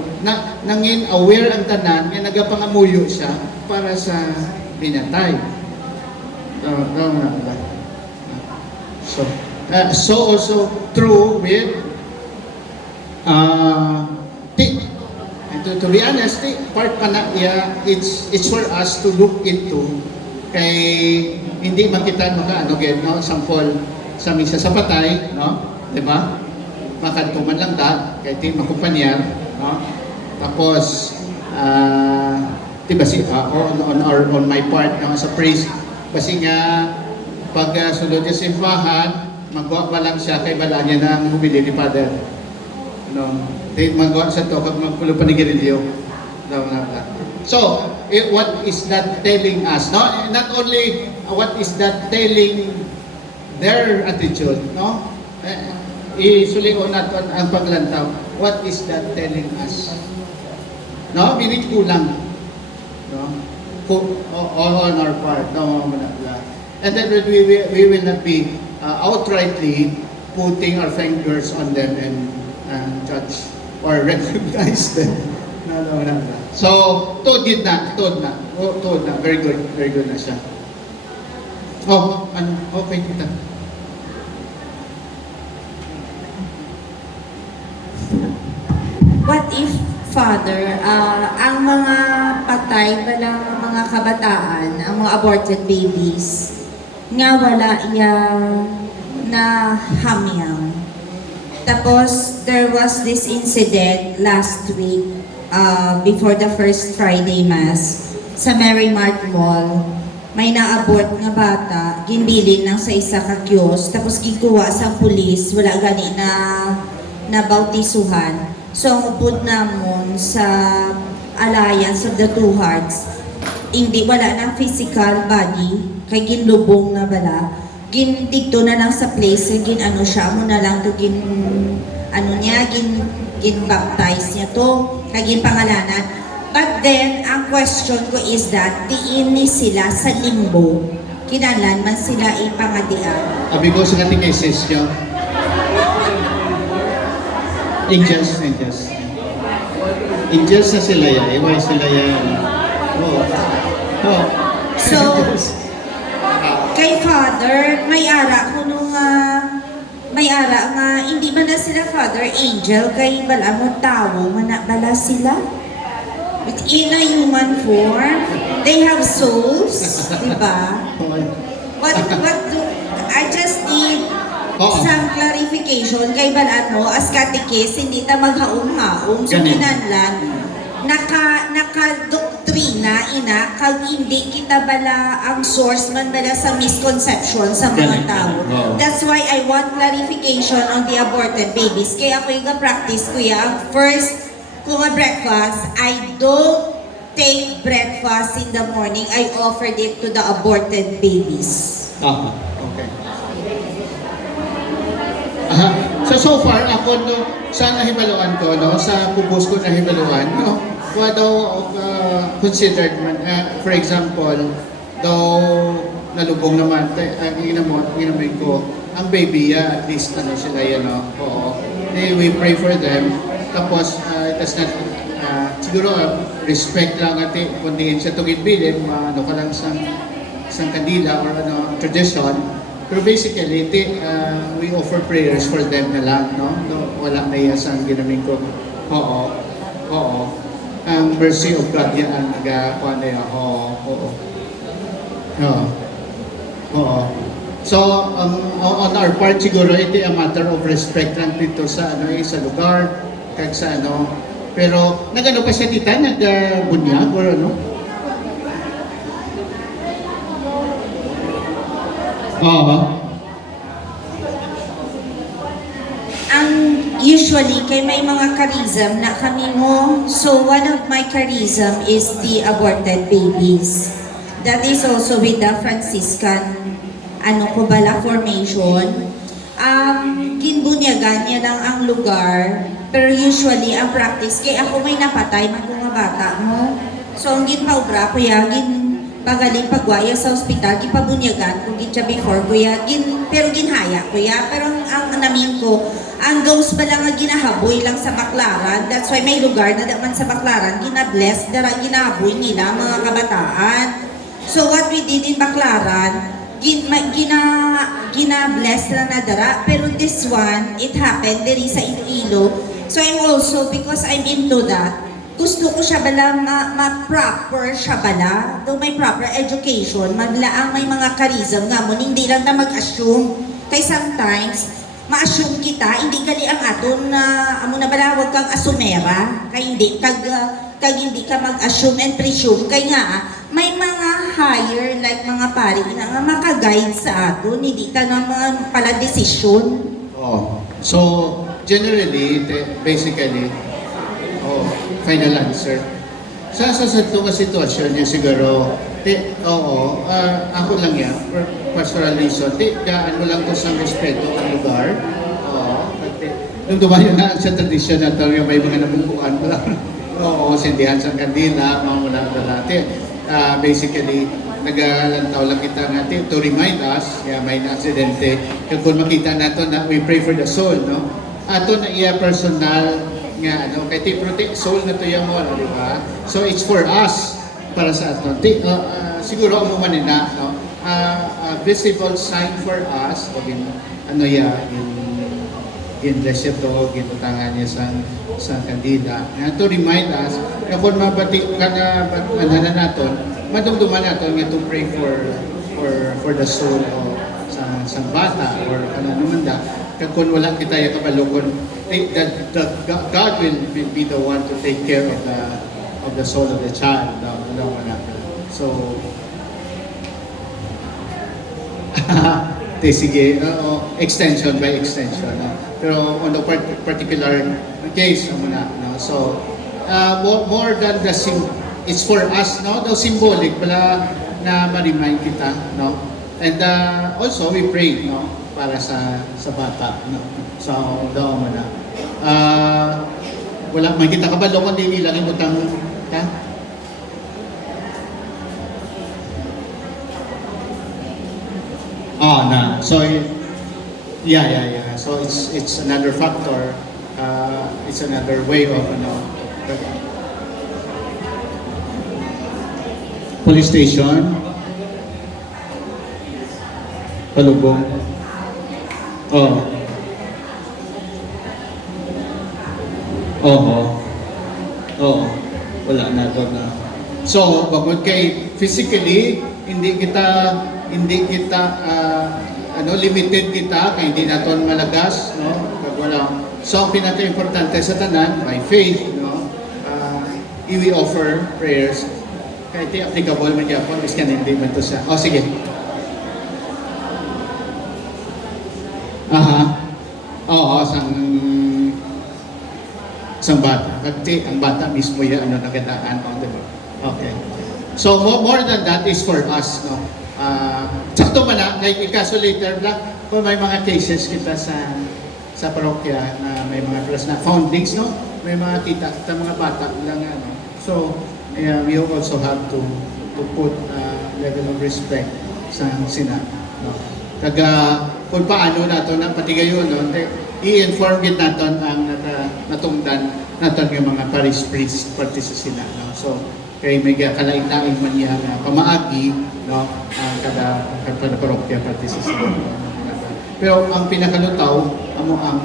nangin aware ang tanan, nga nagapangamuyo siya para sa binatay. So also true with to be honest, part pa na it's for us to look into kay hindi man kita no, sample sa misa sa patay, no? Diba? Makantuman lang kay ti makumpanyar, no? Tapos diba on my part no, sa praise kasi nga pag sulod niya simbahan magwa pa lang siya kay bala niya nang bumili ni Father, no? Magwa sa to kag magpulo pa ni Girilio so what is that telling us, no? Not only what is that telling their attitude, no? Isulion natin ang paglantaw. What is that telling us? No? Minit kulang. No? On our part. No? And then we will not be outrightly putting our fingers on them and judge or recognize them. No. So, toad na. Very good na siya. Okay, tita. What if, Father, ang mga patay balang mga kabataan, ang mga aborted babies, nga wala na hamyang. Tapos, there was this incident last week, before the first Friday Mass, sa Mary Mart Mall. May na-abort nga bata, ginbilin lang sa isa ka kiosk, tapos gikuha sa pulis, wala gani na bautisuhan. So, ang upod namon sa Alliance of the Two Hearts, hindi, wala ng physical body, kay ginlubong na bala. Gintigto na lang sa place, ano siya, mo na lang to gin-baptize niya to, kay ginpangalanan. But then, ang question ko is that, diin ni sila sa limbo. kinahanglan man sila ipangadian. Abi ko sa kating cases nyo. Angels. Angels na sila yan. Iway sila yan. Oo. Oo. So, kay Father, may ara ko nung may ara nga hindi man na sila Father Angel kay bala mo tao man na bala sila within a human form. They have souls, di ba? What do I just need Oo. some clarification kay balano as catechist hindi ta maghaom-haom so Ganun. kinahanglan naka-doktrina ina kag hindi kita bala ang source man bala sa misconception sa Ganun. mga tao. Oo. That's why I want clarification on the aborted babies. Kaya ako yung practice kuya ang first kung breakfast, I don't take breakfast in the morning. I offered it to the aborted babies. Aha. Okay. Aha. So far, ako no, sa nahimaluan ko, no, sa pupus ko nahimaluan, no, what daw considered man, for example, daw nalubong naman, ang ginamay ko, ang baby, at least ano sila yan, no, oo. We pray for them, tapos, tas na, siguro, respect lang at kundiin sa tugid bilin, ano ka lang sang kandila or ano, tradition. Pero basically, we offer prayers for them na lang, no? Wala na iyasang ginaming ko. Oo. Ang mercy of God yan ang nagakuha na yan. Oo. So, on our part siguro, ito a matter of respect lang dito sa sa lugar, kag sa ano. Pero, nagano pa siya tita? Nagbunyag or ano? Oo. Ang usually kay may mga charism na kami mo. So one of my charism is the aborted babies. That is also with the Franciscan formation. Ginbunyagan niya lang ang lugar. Pero usually ang practice kay ako may napatay man mga bata mo. So ang ginpaubra kuya pagaling pagwaya sa ospital, gipabunyagan kung gitsa before kuya, pero ginhaya kuya, pero ang namin ko, ang ghost ba lang nga ginahaboy lang sa Baclaran, that's why may lugar na daman sa Baclaran, ginabless, ginahaboy nila mga kabataan. So what we did in Baclaran, gina-bless na nadara, pero this one, it happened, there is sa Iloilo. So I'm also, because I'm into that, gusto ko siya bala ma-proper siya bala. Though may proper education, maglaang may mga charism nga mo, hindi lang na mag-assume. Kay sometimes, ma-assume kita, hindi gali ang aton na, amo na bala, huwag kang asumera. Kay hindi, kag hindi ka mag-assume and presume. Kay nga, may mga higher, like mga pari, na nga maka-guide sa aton, hindi ka na mga pala decision. Oh. So, generally, basically, final answer. Sa itong sitwasyon niya siguro, ako lang yan, for pastoral reason, gaan mo lang ko sa respeto ang lugar. Nung dumayo na sa tradisyon na ito, may mga nabungkuan mo lang. Sindihan sa kandila, mga muna natin. Basically, nagalantaw lang kita natin to remind us, may na-aksidente. Kung makita natin na we pray for the soul, no? Ato na iya personal nga kay ti protect soul na to yung mo, di ba? So it's for us para sa ato. Siguro ang manina, no? Visible sign for us o bless ito, ginutangan niya sa kandila. To remind us, kung mabati ka na manana naton, madumduman naton nga to pray for the soul o sa bata or ano naman da. Kung wala kita yung kabalukon, that God will be the one to take care of the soul of the child. So, sige, extension by extension. Pero on the particular case, so, more than it's for us, no? The symbolic, pala na ma-remind kita, no? And also, we pray, no? Para sa bata, no? So, daw mo na. Wala, makita ka ba lokon din ilang ibutang, ha? Oh, na. So, yeah. So it's another factor. It's another way of police station. Palubong. Oh. Oo. Oo. Wala na to na. So, bukod kay physically, hindi kita limited kita kay hindi naton malagas, no? Pag wala. So, ang pinaka-importante sa tanan by faith, no? We offer prayers kahit di applicable man gyapon biskan hindi man to sa. Oh, sige. Aha. Oo, sang bata. Kasi ang bata mismo yan nagadaan on the Okay. So more than that is for us, no. Sakto man na kay kaso later na kung may mga cases kita sa parokya na may mga plus na foundings, no. May mga kita mga bata lang ano. So we also have to put level of respect sa sina, no. Kaga kung paano nato na pati gayon no, i-inform gid naton ang natungdan naton yung mga parish priest pati sa sila, no. So kay may kalain-lain man niya na pamaagi, no, kada parokya pati sa sila. Pero ang pinakalutaw amo ang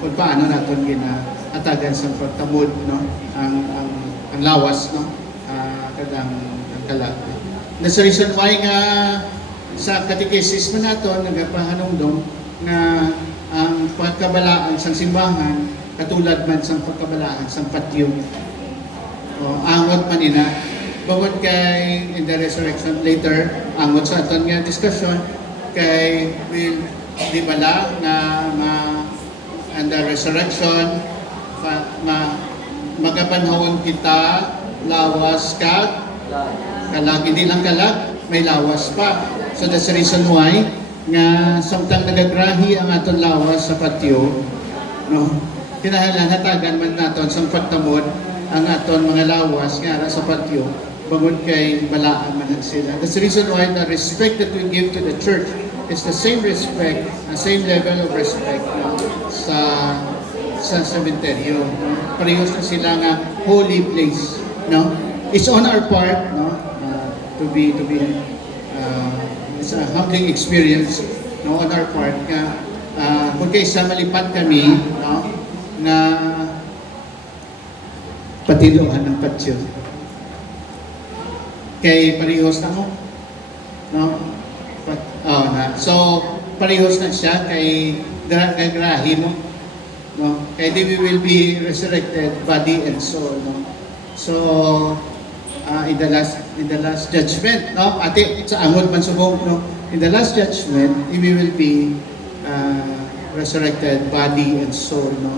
kung paano naton ginaatagan sa pagtamod, no, ang lawas, no, kadang kalag. That's the reason why nga sa catechesis man naton nagapahanungdong na ang pagkabalaan sa simbahan katulad man sa pagkabalaan sa patio. Angot man ina bukod kay in the resurrection later angot sa aton nga discussion kay will di bala nga and the resurrection magapanhawon kita lawas kalag hindi lang kalag may lawas pa. So that's the reason why nga samtang nagagrahi ang aton lawas sa patio, no, kinahanglan hatagan man naton sa pagtamod ang aton mga lawas nga sa patio bangod kay balaan man sila. That's the reason why the respect that we give to the church is the same respect, the same level of respect, no, sa cemetery, no. Parehas na sila nga holy place, no. It's on our part, no, to be it's a humbling experience, no, on our part nga kung kay sa malipad kami, no, na patiluhan ng patio kay parehas na mo, no, so parehas na siya kay grahi mo, no, kay we will be resurrected body and soul, no. So in the last judgment, no, ate sa angod man subong, no, in the last judgment we will be resurrected body and soul, no.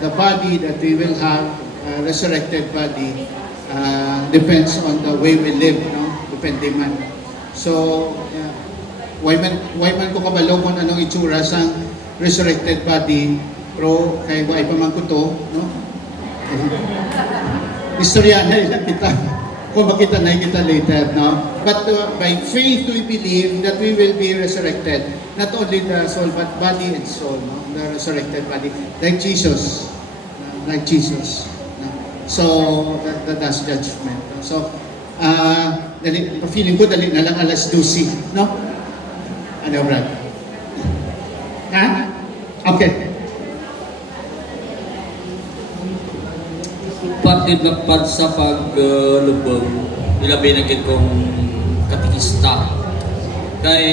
The body that we will have, resurrected body, depends on the way we live, no, depende man. So why man ko kabalo kung anong itsura sa resurrected body, pero kay why pa man ko to, no. Istorya na ilang kita. Kung makita na kita later, no? But by faith we believe that we will be resurrected. Not only the soul, but body and soul, no? The resurrected body. Like Jesus. Like Jesus. No? So, that's judgment. No? So, feeling ko dali na lang alas 12, no? Ano, Brad? Ha? Okay. Patid na pad sa paglubog, ilabi na kong katikista. Kay,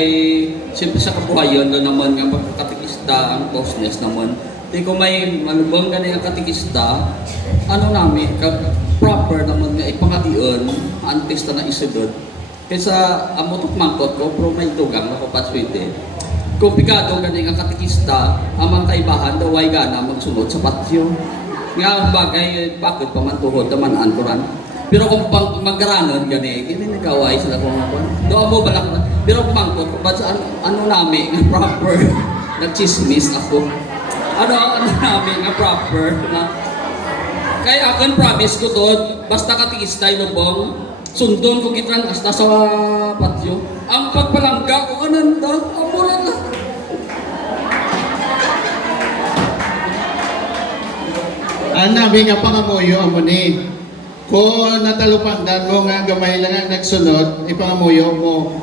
siyempre sa kabuhayon na naman nga pagkatikista, ang closeness naman. Di ko may malubong ka na yung katikista, ano namin, proper naman nga ipangadion, antista na isidod. Kaysa amutok mangkot ko, pero may dugang na kapatswede. Kung pigado ka na yung katikista, amang kaibahan, daw ay gana magsunod sa patio. Nga bagay, bakit pa man tuhod naman anturan. Pero kung mag-garanon gani, hindi nagkaway sila kung ako. Doon mo balak na. Pero kung mangkot, ba't sa ano namin, nga proper, nag-chismis ako. Ano namin, nga proper, na. Kaya akin promise ko to, basta katikistay lubong, sundon ko kitran hasta sa patio. Ang pagpalang talaga kung ananda. Amura na. Ang nabi nga pangamuyo amo ni. Kung natalupangdan mo nga gamay lang ang nagsunod, ipangamuyo mo.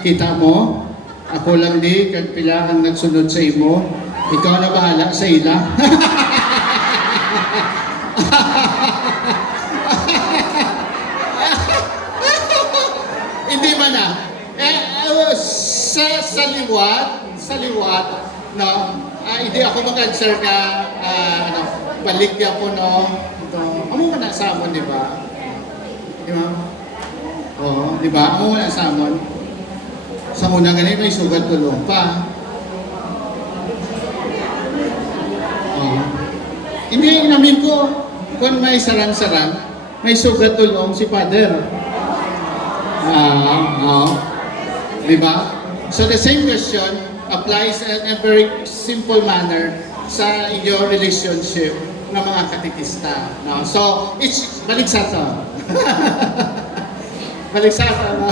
Kita mo? Ako lang di, kag pila ang nagsunod sa imo. Ikaw na bahala sa ila. Hindi man na. Sa liwat, no, hindi ako mag-answer ka, baligya po, no, ito, amo ka na sa amon, di ba? Di ba? Oo, di ba? Amo ka na sa amon. Sa muna ganun, may sugat tulong pa. Oo. Hindi, namin ko, kung may sarang-sarang, may sugat tulong si Father. Di ba? So the same question applies in a very simple manner sa your relationship ng mga katikista. No? So, balik sa to. balik sa to. No?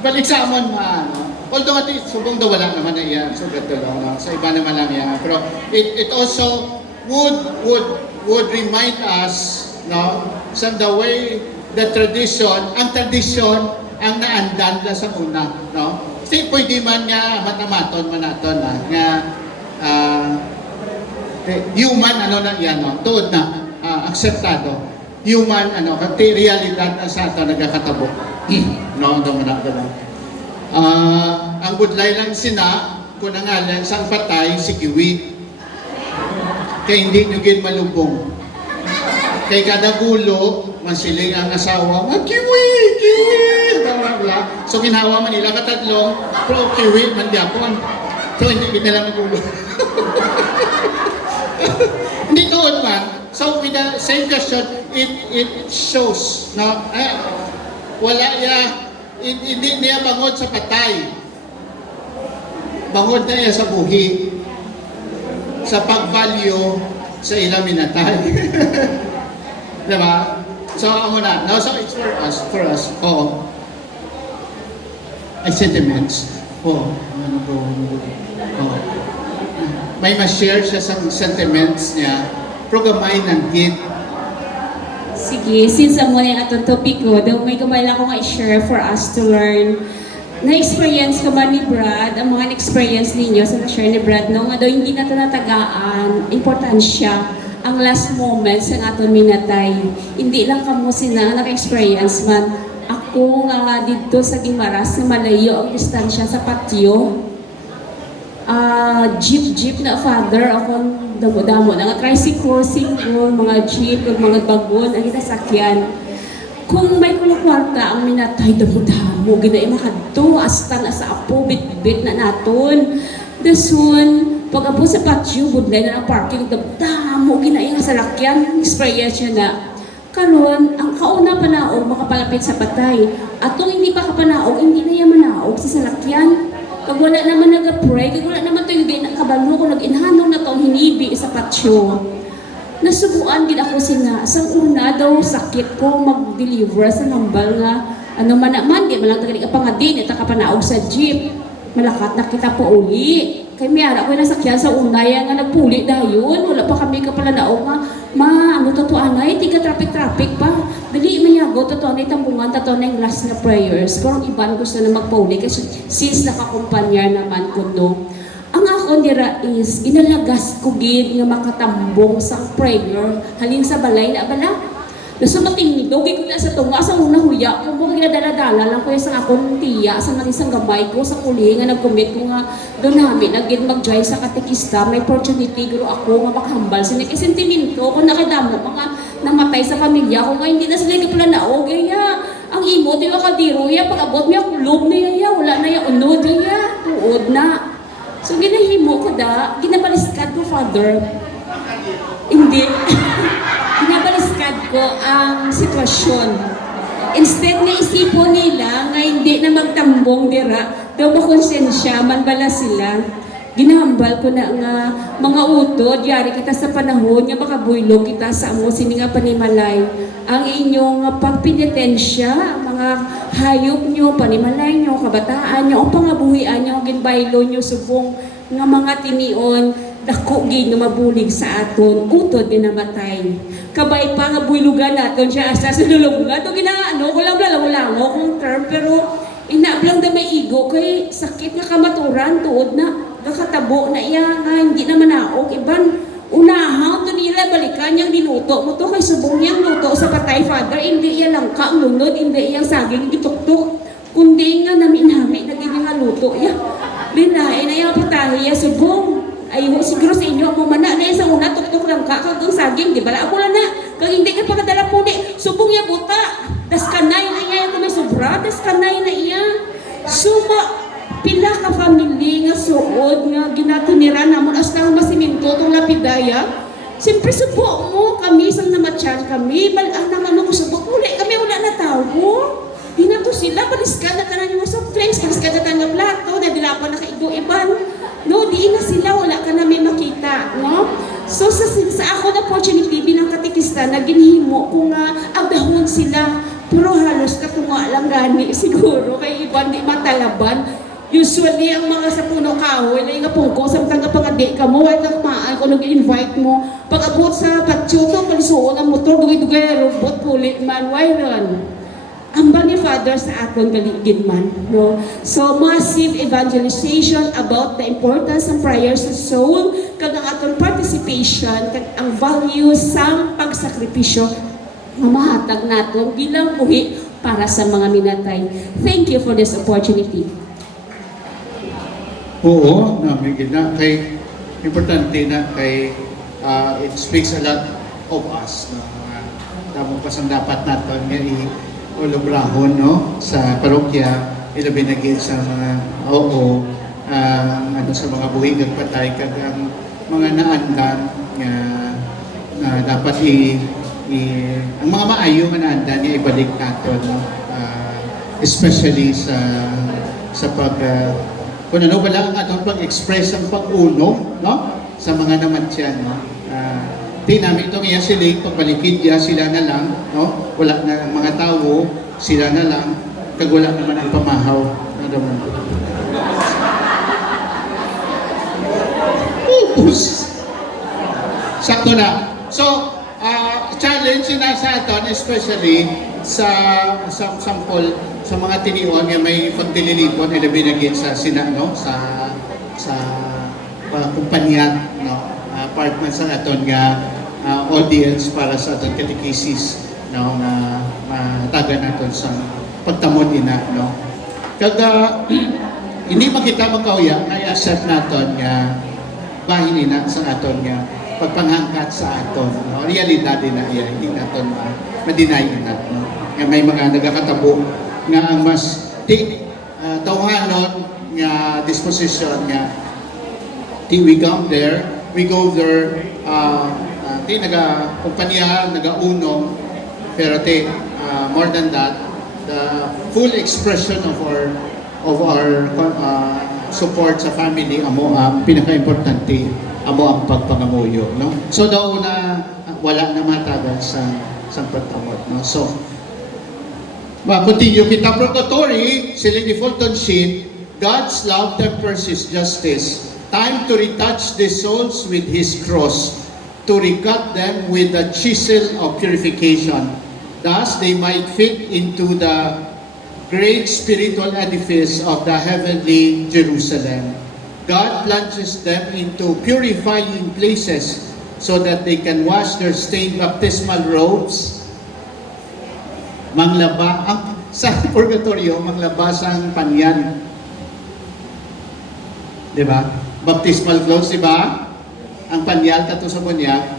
Balik sa amon ma. No? Although subong daw wala naman na iyan. So, gato lang. No? Sa iba naman lang yan. Pero it also would remind us, no, sa the way the tradition, ang tradisyon ang naandan na sa una, no? Kasi pwede man nga matamaton manaton na nga human ano na yan, no? Tuod na akseptado. Human ano, kasi realidad na sa ato nagkakatabo. No, naman na gano'n. Ang budlay lang sina kung nangalan sang patay si Kiwi. Kaya hindi nyo gin malubong. Kay kada gulo, masiling ang asawa, Kiwi! So ginawa man nila katatlong, pero Kiwi man diapon. So hindi nila magulo. Hindi noon man. So with the same question, it shows na wala hindi niya bangod sa patay. Bangod na niya sa buhi. Sa pag-value sa ilang minatay. Diba? So, amo na. Now, so it's for us. Oo. Ay, sentiments. Oo. Oo. May ma-share siya sa sentiments niya. Programay ng hit. Sige, since amo na yung atong topic ko, daw may kamay lang akong i-share for us to learn. Na-experience ko ba ni Brad, ang mga na-experience ninyo sa share ni Brad, no? Nga daw hindi na ito natagaan, importansya, ang last moments ng aton minatay. Hindi lang kamo sina naka-experience man. Ako nga dito sa Guimaras, na malayo ang distansya sa patio. Jeep na father, akong damo-damo. Nga tricycle, single, mga jeep, mga bagon, ang itasakyan. Kung may kulukwarta ang minatay, damo-damo, ginay makadto, hasta na sa apo, bit-bit na naton. Dasun, pag apo sa patio, budlay na ng parking, damo, ginay nga sa lakyan, experience yun na. Karon, ang kauna panaog, makapalapit sa patay. At kung hindi pa kapanaog, hindi na yan manaog sa salakyan. Kag wala naman nag-pray, kag wala naman ito yung kabalo ko, nag-inhanong na itong hinibi sa patio. Nasubuan din ako sina. Sa una daw, sakit ko mag-deliver sa nambal nga. Ano man naman, di man lang tagalig ka pa nga din, ita ka panaog sa jeep. Malakat na kita po uli. Kay miyara ko yung nasakyan sa una, yan nga nagpuli dayon. Wala pa kami kapalanaog nga. Ano to anay, tiga traffic pa. Dali manyago, to anay tambungan, to na yung last na prayers. Pero ang iban gusto na magpauli kasi since nakakumpanyar naman ko no. Ang ako nira is, inalagas ko gid nga makatambong sa prayer, halin sa balay na bala. Nasumating dogi ko na sa tunga, sa una huya, kung mo ginadala-dala lang ko yung sa akong tiya, sa isang gabay ko, sa kuli nga nag-commit ko nga doon namin, nag-get mag-join sa katekista, may opportunity guro ako nga makhambal. Sinikisentimento ko, nakadamo mga namatay sa pamilya ko, nga hindi na sila pala naog, ang imo, di ba kadiro, pag abot niya, kulog na wala na unod, tuod na. So ginahimo ko ginabaliskad ko, Father. Hindi. Ginabaliskad ko ang sitwasyon. Instead na isipon nila nga hindi na magtambong dira, daw makonsensya, man bala sila. Ginahambal ko na nga mga utod, yari kita sa panahon nga makabuylog kita sa amo sini nga panimalay. Ang inyong pagpinitensya, mga hayop nyo, panimalay nyo, kabataan nyo, o pangabuhian nyo, ginbaylo nyo subong nga mga tinion, dako gid nga mabulig sa aton, utod ni namatay. Kabay pa nga builugan naton siya asa sa lulungan. Ito ginaano ko lang kung term, pero inablang da may igo kay sakit nga kamaturan tuod na nakatabo na iya nga hindi na manaog iban unahaw to nila balikan yang niluto mo to kay subong yang luto sa patay father hindi iya langka ang lunod hindi iya saging gituktok kundi nga naminhami na ganyan nga luto iya binae na iya patahi iya subong ay siguro sa inyo mo mana na sa una tuktok langka kag saging di bala ako na kag hindi ka pagdala puli subong iya buta das kanay na iya yung may sobra das kanay na iya suma pila ka family nga suod nga ginatinira namon as lang masiminto tong lapidaya. Siyempre subo mo kami sang namatyan kami balang naman ko subo uli kami wala na tao. Di na to sila baliskan na tanan yung soft drinks baliskan na tanan plato na dilapan na kaigo iban. No, di na sila wala ka na may makita, no? So sa ako na opportunity binang katikista na ginhimo ko nga agdahon sila pero halos katunga lang gani siguro kay iban di matalaban. Usually, ang mga sa puno kahoy, na yung pungko, samtang ka pangadi ka mo, wala kang maan kung nag-invite mo. Pag-abot sa patsyuto, palisuon ang motor, dugay-dugay, robot, pulit man, why run? Ang ba ni Father sa aton galigid man, no? So, massive evangelization about the importance ng prayers sa soul, kag ang aton participation, kag ang value sa pagsakripisyo, mamahatag nato bilang buhi para sa mga minatay. Thank you for this opportunity. Oo, namigid na. Kay, importante na kay it speaks a lot of us. No? Damo pa sang dapat natin nga i-olobrahon no? Sa parokya, ilabi na gid sa mga ano, sa mga buhig at patay, kag ang mga naandan nga na dapat ang mga maayo nga naandan nga ibalik natin. No? Especially sa pag kung ano ba lang ang atong pag-express ang pag-uno, no? Sa mga namatyan, no? Di namin itong iya silig, pagbalikid niya, sila na lang, no? Wala na ang mga tao, sila na lang, kag wala naman ang pamahaw. Upus! Sakto na. So, challenge na sa aton, especially sa sample sa mga tinion nga may pagdililipon ilabi na gid sa no sa kumpanya no part man sa aton nga audience para sa aton catechesis no na matagan naton sa pagtamod ina no kaga hindi makita magkauya na i-accept naton nga bahin ina sa aton nga pagpanghangkat sa aton no realidad na iya hindi naton ma-deny ina no nga may mga nagakatabo nga ang mas tawhanon nga disposition nga we come there, we go there kumpanya nagaunong pero more than that the full expression of our support sa family amo ang pinaka-importante amo ang pagpangamuyo no so daw na wala na matagal sa pagtamod no so continue kita purgatory, siling ni Fulton Sheen, God's love tempers His justice. Time to retouch the souls with His cross, to recut them with the chisel of purification. Thus, they might fit into the great spiritual edifice of the heavenly Jerusalem. God plunges them into purifying places so that they can wash their stained baptismal robes, manglaba sa purgatorio, manglaba sang panyan. Di ba? Baptismal clothes, di ba? Ang panyal kato sa bunyag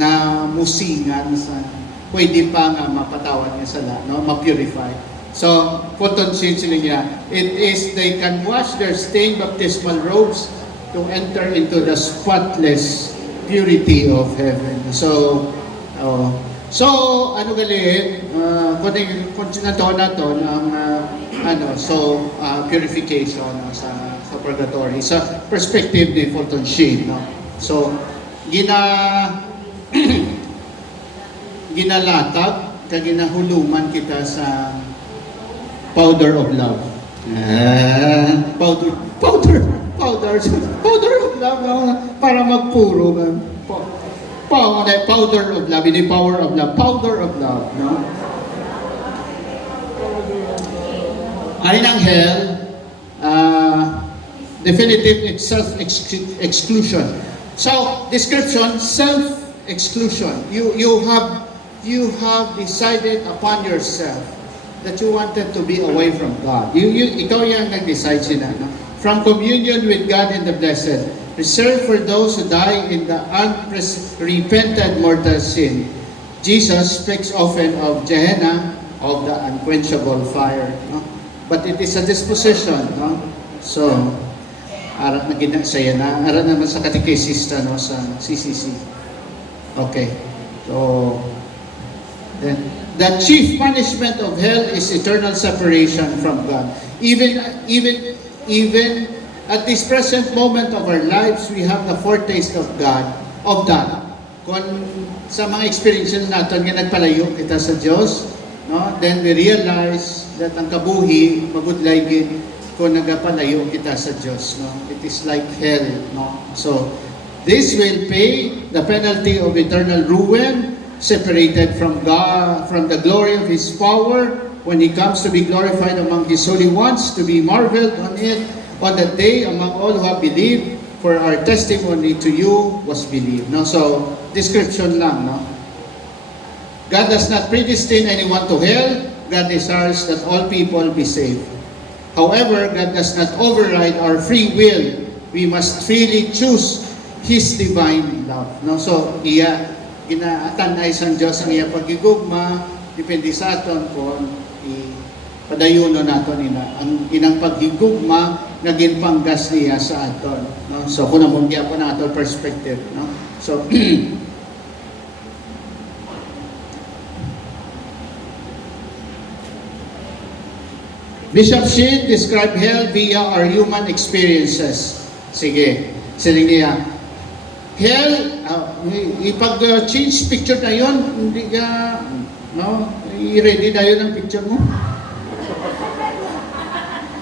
na musingan sa pwede pa nga mapatawad niya sala, no? Ma-purify. So, Fulton Sheen sila niya, it is they can wash their stained baptismal robes to enter into the spotless purity of heaven. So, ano gali, kung sinato nato ang purification sa purgatory sa perspective ni Fulton Sheen no so ginalatag kag ginahuluman kita sa Powder of love. Powder of love, no? Para magpuro. Powder of love, hindi power of love. Powder of love, no? Ayon ang hell, definitive self-exclusion. So, description, self-exclusion. You have decided upon yourself that you wanted to be away from God. Ikaw yung nag-decide sila, no? From communion with God in the blessed, reserved for those who die in the unrepented mortal sin. Jesus speaks often of Gehenna, of the unquenchable fire, no? But it is a disposition, no? So, arat na ginasaya na, arat naman sa katekesista, no, sa CCC. Okay. So, then, the chief punishment of hell is eternal separation from God. Even at this present moment of our lives, we have the foretaste of God, of that. Kung sa mga experiences natin nga nagpalayo kita sa Diyos, no? Then we realize that ang kabuhi magudlay gid kung nagapalayo kita sa Diyos, no? It is like hell, no? So this will pay the penalty of eternal ruin, separated from God, from the glory of His power, when He comes to be glorified among His holy ones, to be marveled on it on that day among all who have believed, for our testimony to you was believed. No? So, description lang, no? God does not predestine anyone to hell. God desires that all people be saved. However, God does not override our free will. We must freely choose His divine love. No? So, ginaatan ay sang Diyos ang iya pagigugma, depende sa aton kung padayono naton ang inang paghigugma nga ginpanggas niya sa aton, no? So kung namungya po na aton perspective, no? So Bishop Sheen described hell via our human experiences. Sige, siling niya. Hell, ipag-change picture na yon, hindi ka, no? I-ready na yun ang picture mo.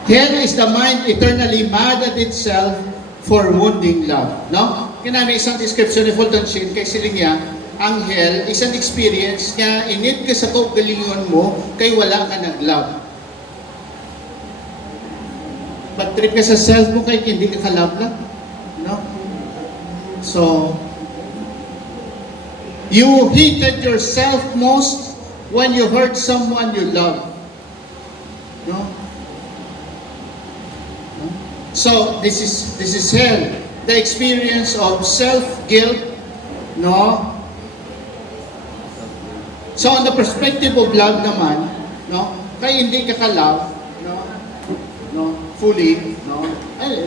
Hell is the mind eternally mad at itself for wounding love. No? Kinami isang description ni Fulton Sheen kay siling niya, ang hell is an experience nga init ka sa kaugalingon mo kay wala ka nag-love. Pag-trip ka sa self mo kay hindi ka ka-love lang. No? So, you hated yourself most when you hurt someone you love. No? So, this is hell. The experience of self-guilt, no? So, on the perspective of love naman, no? Kaya hindi ka ka-love, no? Fully, no?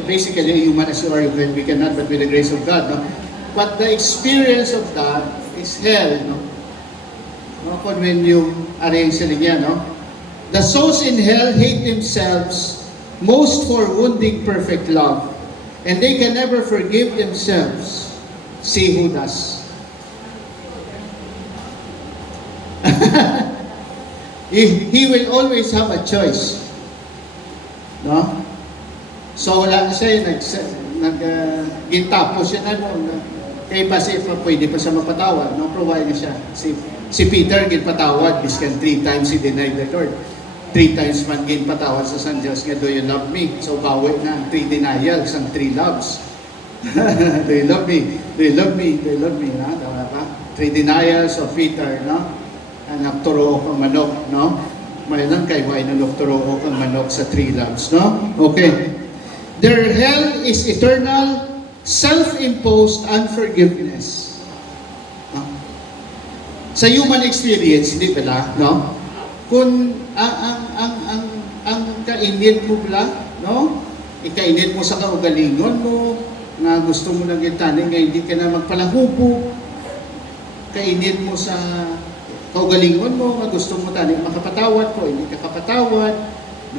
Basically, human as you are, we cannot, but with the grace of God, no? But the experience of that is hell, no? No? When you arrange niya, no? The souls in hell hate themselves most for wounding perfect love, and they can never forgive themselves. See who does. He will always have a choice. No? So wala siya gintapos siya na kay base pa pwede pa siya mapatawad, no? Provide na siya. Si Peter ginpatawad biskan 3 times he denied the Lord. 3 times man ginpatawad sa San Diyos nga, do you love me? So bawi na 3 denials ang 3 loves. Do you love me? Do you love me? Do you love me? No? Tama pa? 3 denials of Peter, no? Anak turo kang manok, no? May lang kay why nalok turo kang manok sa 3 loves, no? Okay. Their hell is eternal, self-imposed unforgiveness. No? Sa human experience, hindi pala, no? Kung ang kainit mo pala, no? Ikainit mo sa kaugalingon mo, na gusto mo lang gitanin, nga hindi ka na magpalahupo. Kainit mo sa kaugalingon mo, nga gusto mo tanin makapatawad po, hindi ka kapatawad,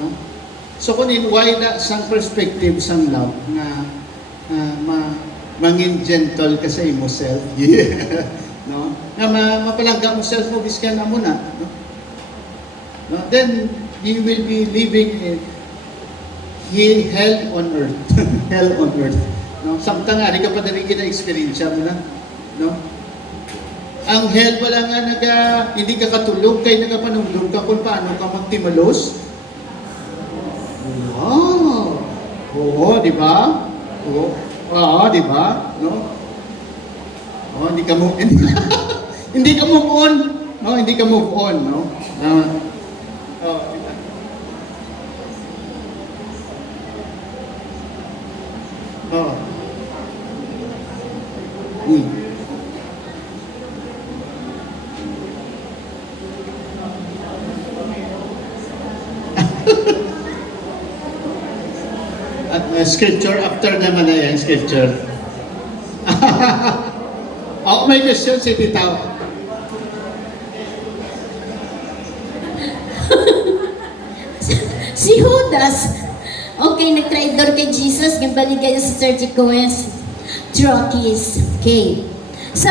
no? So kung why na sang perspective sang love nga mangin gentle ka sa imo self, yeah. No? Nga mapalangga mo self mo biskan na muna, no? No? Then he will be living in hell on earth. Hell on earth. No? Samtang ari ka pa na rin kina-experience mo na. No? Ang hell wala nga hindi ka katulog, kay nagapanulog ka kung paano ka magtimalos. Wow! Oo, di ba? Oo, di ba? No? Oh, hindi ka move hindi ka move on. No, hindi ka move on, no? Oh, diba? Oh. Uy. At scripture after naman na yan, scripture. Oh, may question si Titaw. Si Judas, okay, nag-traitor kay Jesus, nagbalik sa 30 coins, Trokis. Okay. So,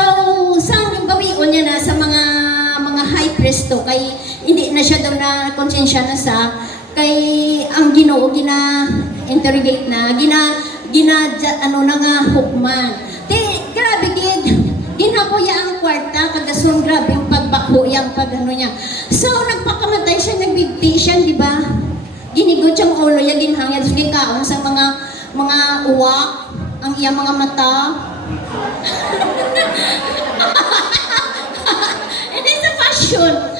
saan yung bawion niya na sa mga high priest to, kay hindi na siya daw na konsensya na sa, kay ang Ginoo interrogate na, ano na nga hukman. Grabe gid, ginakuya ang kwarta, kagasun grabe yung pagbako, yung pag-ano niya. So, nagpakamatay siya, nagbigti siya, di ba? Ginigot siyang ulo niya, ginhangyan, tapos gikaon sa mga uwak, ang iyang mga mata. Hindi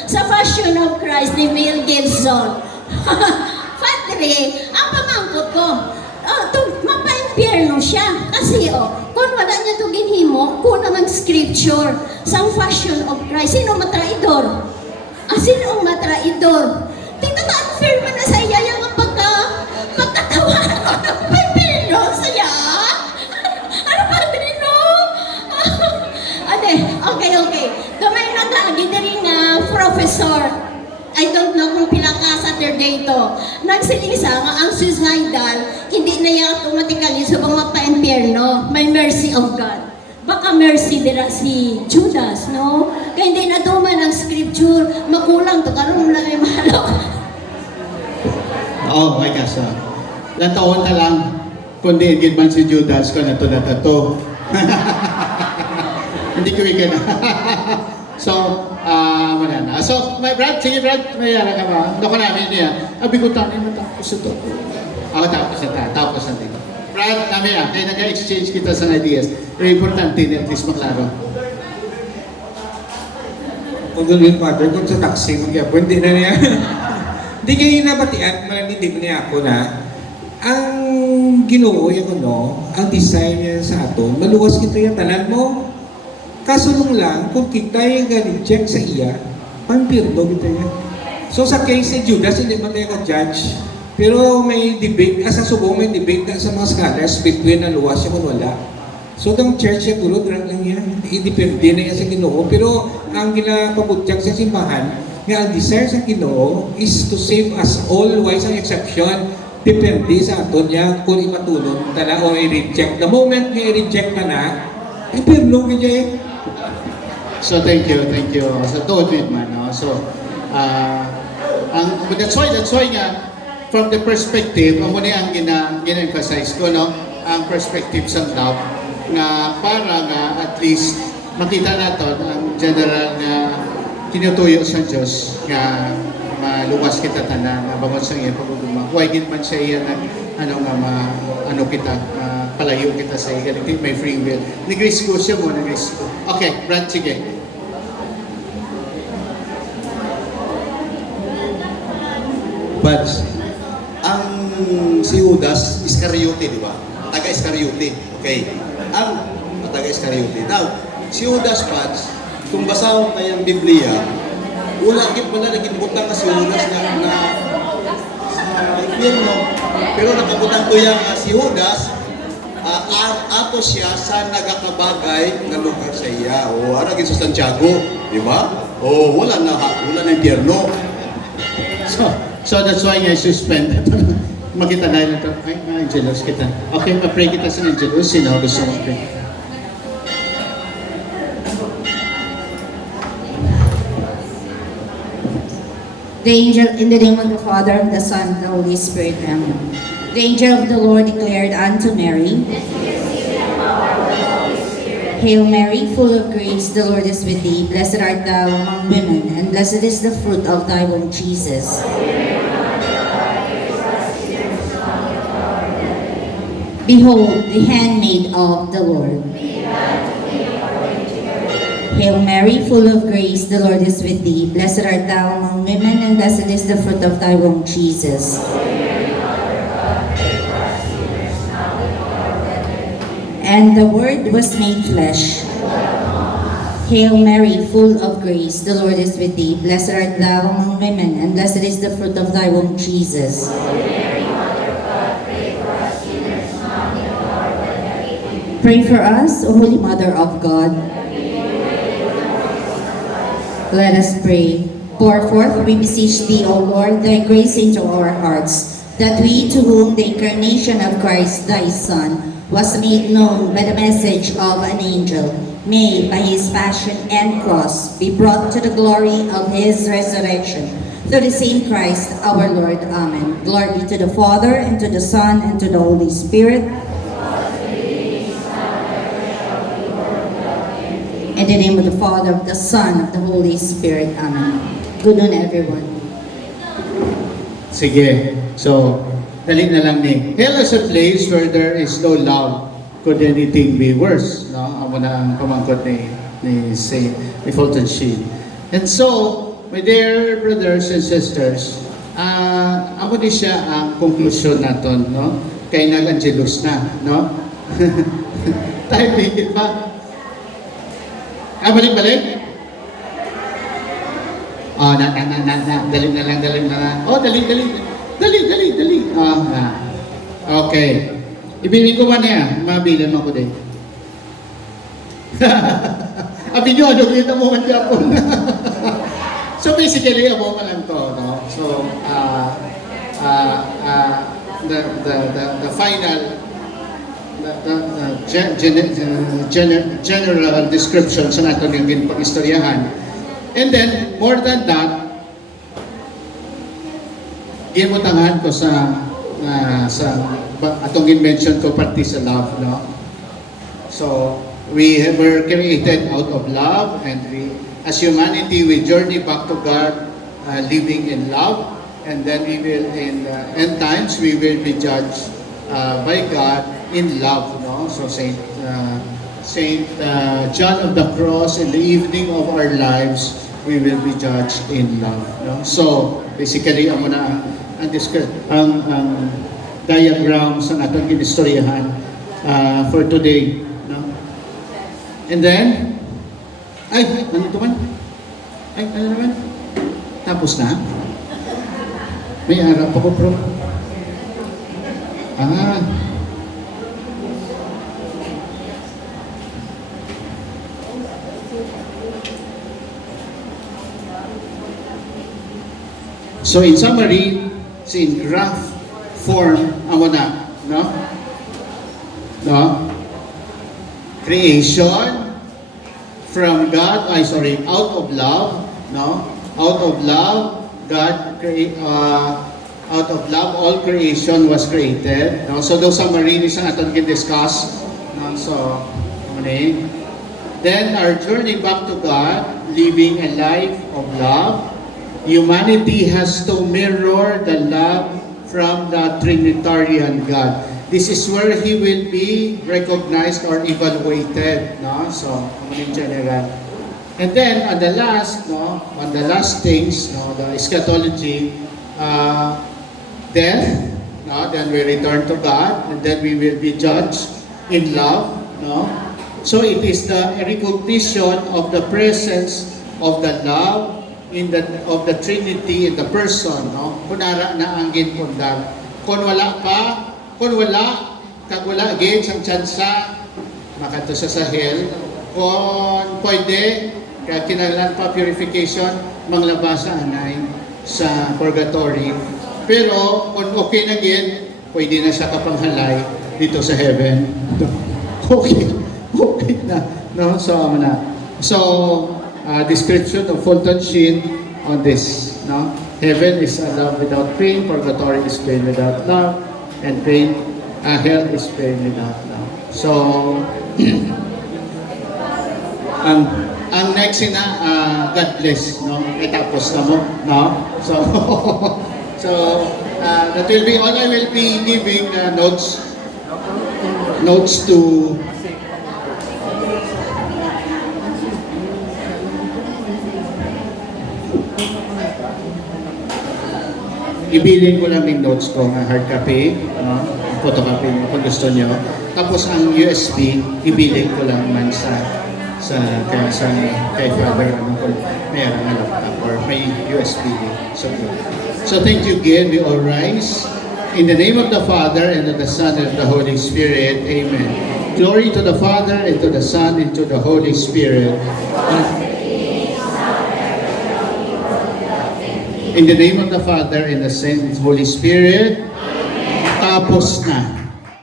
sa fashion of Christ ni Mel Gibson. Padre, ang pamangkot ko, mapa-impyerno siya. Kasi kung wala niya ito ginhimo, kung naman scripture, sa fashion of Christ, sino matraidor? Sino ang matraidor? Tingnan ka, unfair man na sa iya yung pagkatawa ng impyerno saya. Ano padre, no? Okay. Kamay na lagi na rin professor. I don't know kung pila ka Saturday to. Nagsilisa nga ang suicidal, hindi na yung automatically sa mga pa-impyerno. May mercy of God. Baka mercy nila si Judas, no? Kaya hindi na duman ang scripture, makulang to, karoon lang ay mahalok. Oh, my gosh. Ilang taon na lang, kundi hindi man si Judas ko na to. Hindi ko ika na. So, wala na. So, my Brad, sige Brad, may yara ka ba? Ano ka namin niya? Abi ko tanay matapos ito. Tapos na dito. Brad, namin kaya nag-exchange kita sa ideas. Very importante na at least maklaro. Kung doon mother, kung sa taxi, magyapo, hindi na niya. Hindi kayo nabatian, malamindi mo niya ako na ang Ginoo yung ang design niya sa aton, maluwas kita yung tanan mo. Kasulong lang, kung kita yung reject sa iya, pampirdo kita yan. So sa case ni Judas, hindi man tayo ka-judge. Pero may debate, sa subong may debate na sa mga scholars between na luwas yung wala. So ang church yung tulod lang yan. Idepende na yan sa Ginoo. Pero ang ginapabutyak sa simbahan, nga ang desire sa Ginoo is to save us all, wise ang exception. Depende sa aton niya kung imatulong tala o i-reject. The moment nga i-reject ka na, ipirlo ka niya So thank you. So tuod man, no? So that's why nga from the perspective, ang muna ang gina-emphasize ko, no? Ang perspective sa love na para nga at least makita natin ang general na tinutuyo sa Diyos nga maluwas kita tanan nga bangod sa iyang paguguma. Huwag man siya iyan kita, palayo kita sa iya. May free will. Nag-risk ko siya mo, nag-risk ko. Okay, Brad, sige. Buds, ang si Judas, Iscariote, di ba? Taga-Iscariote. Okay. Ang taga-Iscariote. Now, si Judas, Buds, kung basahon tayong Biblia, wala git man na naging butang na si Judas na impyerno. Pero nakabutang ko yung si Judas, ato siya sa nagakabagay na lugar sa iya. O, aragin sa Santiago, di ba? O, wala na impyerno. So that's why I suspend. Makita na ito. Ay, Angelos kita. Okay, ma-pray kita sa Angelos. Sino gusto mo pray? The angel, in the name of the Father, and the Son, and the Holy Spirit, amen. The angel of the Lord declared unto Mary, Hail Mary, full of grace, the Lord is with thee. Blessed art thou among women, and blessed is the fruit of thy womb, Jesus. Behold, the handmaid of the Lord. Hail Mary, full of grace, the Lord is with thee. Blessed art thou among women, and blessed is the fruit of thy womb, Jesus. And the Word was made flesh. Hail Mary, full of grace, the Lord is with thee. Blessed art thou among women, and blessed is the fruit of thy womb, Jesus. Pray for us, O Holy Mother of God. Let us pray. Pour forth, we beseech thee, O Lord, thy grace into our hearts, that we, to whom the incarnation of Christ, thy Son, was made known by the message of an angel, may, by his passion and cross, be brought to the glory of his resurrection. Through the same Christ, our Lord. Amen. Glory be to the Father, and to the Son, and to the Holy Spirit. In the name of the Father, of the Son, of the Holy Spirit. Amen. Good noon, everyone. Sige. So, dali na lang ni. Hell is a place where there is no love. Could anything be worse? No? Amo na ang pamangkot ni Saint Fulton Sheen. And so, my dear brothers and sisters, amo di siya ang konklusyon naton, no? Kay nag-angelus na, no? Tayo bigit pa. Balik-balik? Oh, dali na lang. Oh, dali. Okay. Ibinin ko ba niya? Mabilan mo ko din. Abi nyo, ano kita mo man Japon. So basically, amo man lang to, no? So, the final general description sa nato yung pag-istoryahan. And then, more than that, gimutangan ko sa atong mention ko party sa love, no? So, we were created out of love, and we, as humanity, we journey back to God, living in love, and then we will, in end times, we will be judged by God in love, no? So Saint John of the Cross, in the evening of our lives, we will be judged in love, no? So basically, amo na ang diagram sa natong ginistoryahan for today, no? And then, ano naman? Ano naman? Tapos na? May arap ako, bro. So in summary, in graph form, amo na, no? Creation from God, out of love, no? Out of love, God create, out of love, all creation was created. No? So those summary is ang aton discuss. No? So, then our journey back to God, living a life of love. Humanity has to mirror the love from the Trinitarian God. This is where He will be recognized or evaluated. No? So, in general. And then, on the last things, no, the eschatology, death, no? Then we return to God, and then we will be judged in love. No? So, it is the recognition of the presence of the love of the Trinity in the person, no? Kunara na ang ginpundang. Kung wala, kag wala again sang tsansa, makato sa hell. Kung pwede, kag kinahanglan pa purification, manglabas sa anay sa purgatory. Pero kung okay na gin, pwede na siya kapanghalay dito sa heaven. Okay na, no? So, description of Fulton Sheen on this, no? Heaven is a love without pain, purgatory is pain without love, and hell is pain without love. So, ang next na, God bless, no? Itapos na mo, no? So, that will be all I will be giving notes to ibilin ko lang yung notes ko, ang hard copy, no? Photocopy nyo kung gusto nyo. Tapos ang USB, ibilin ko lang man kay Father, kung mayroon na laptop or may USB. So thank you again. We all rise. In the name of the Father, and of the Son, and of the Holy Spirit. Amen. Glory to the Father, and to the Son, and to the Holy Spirit. In the name of the Father, and the Son, and the Holy Spirit. Tapos na.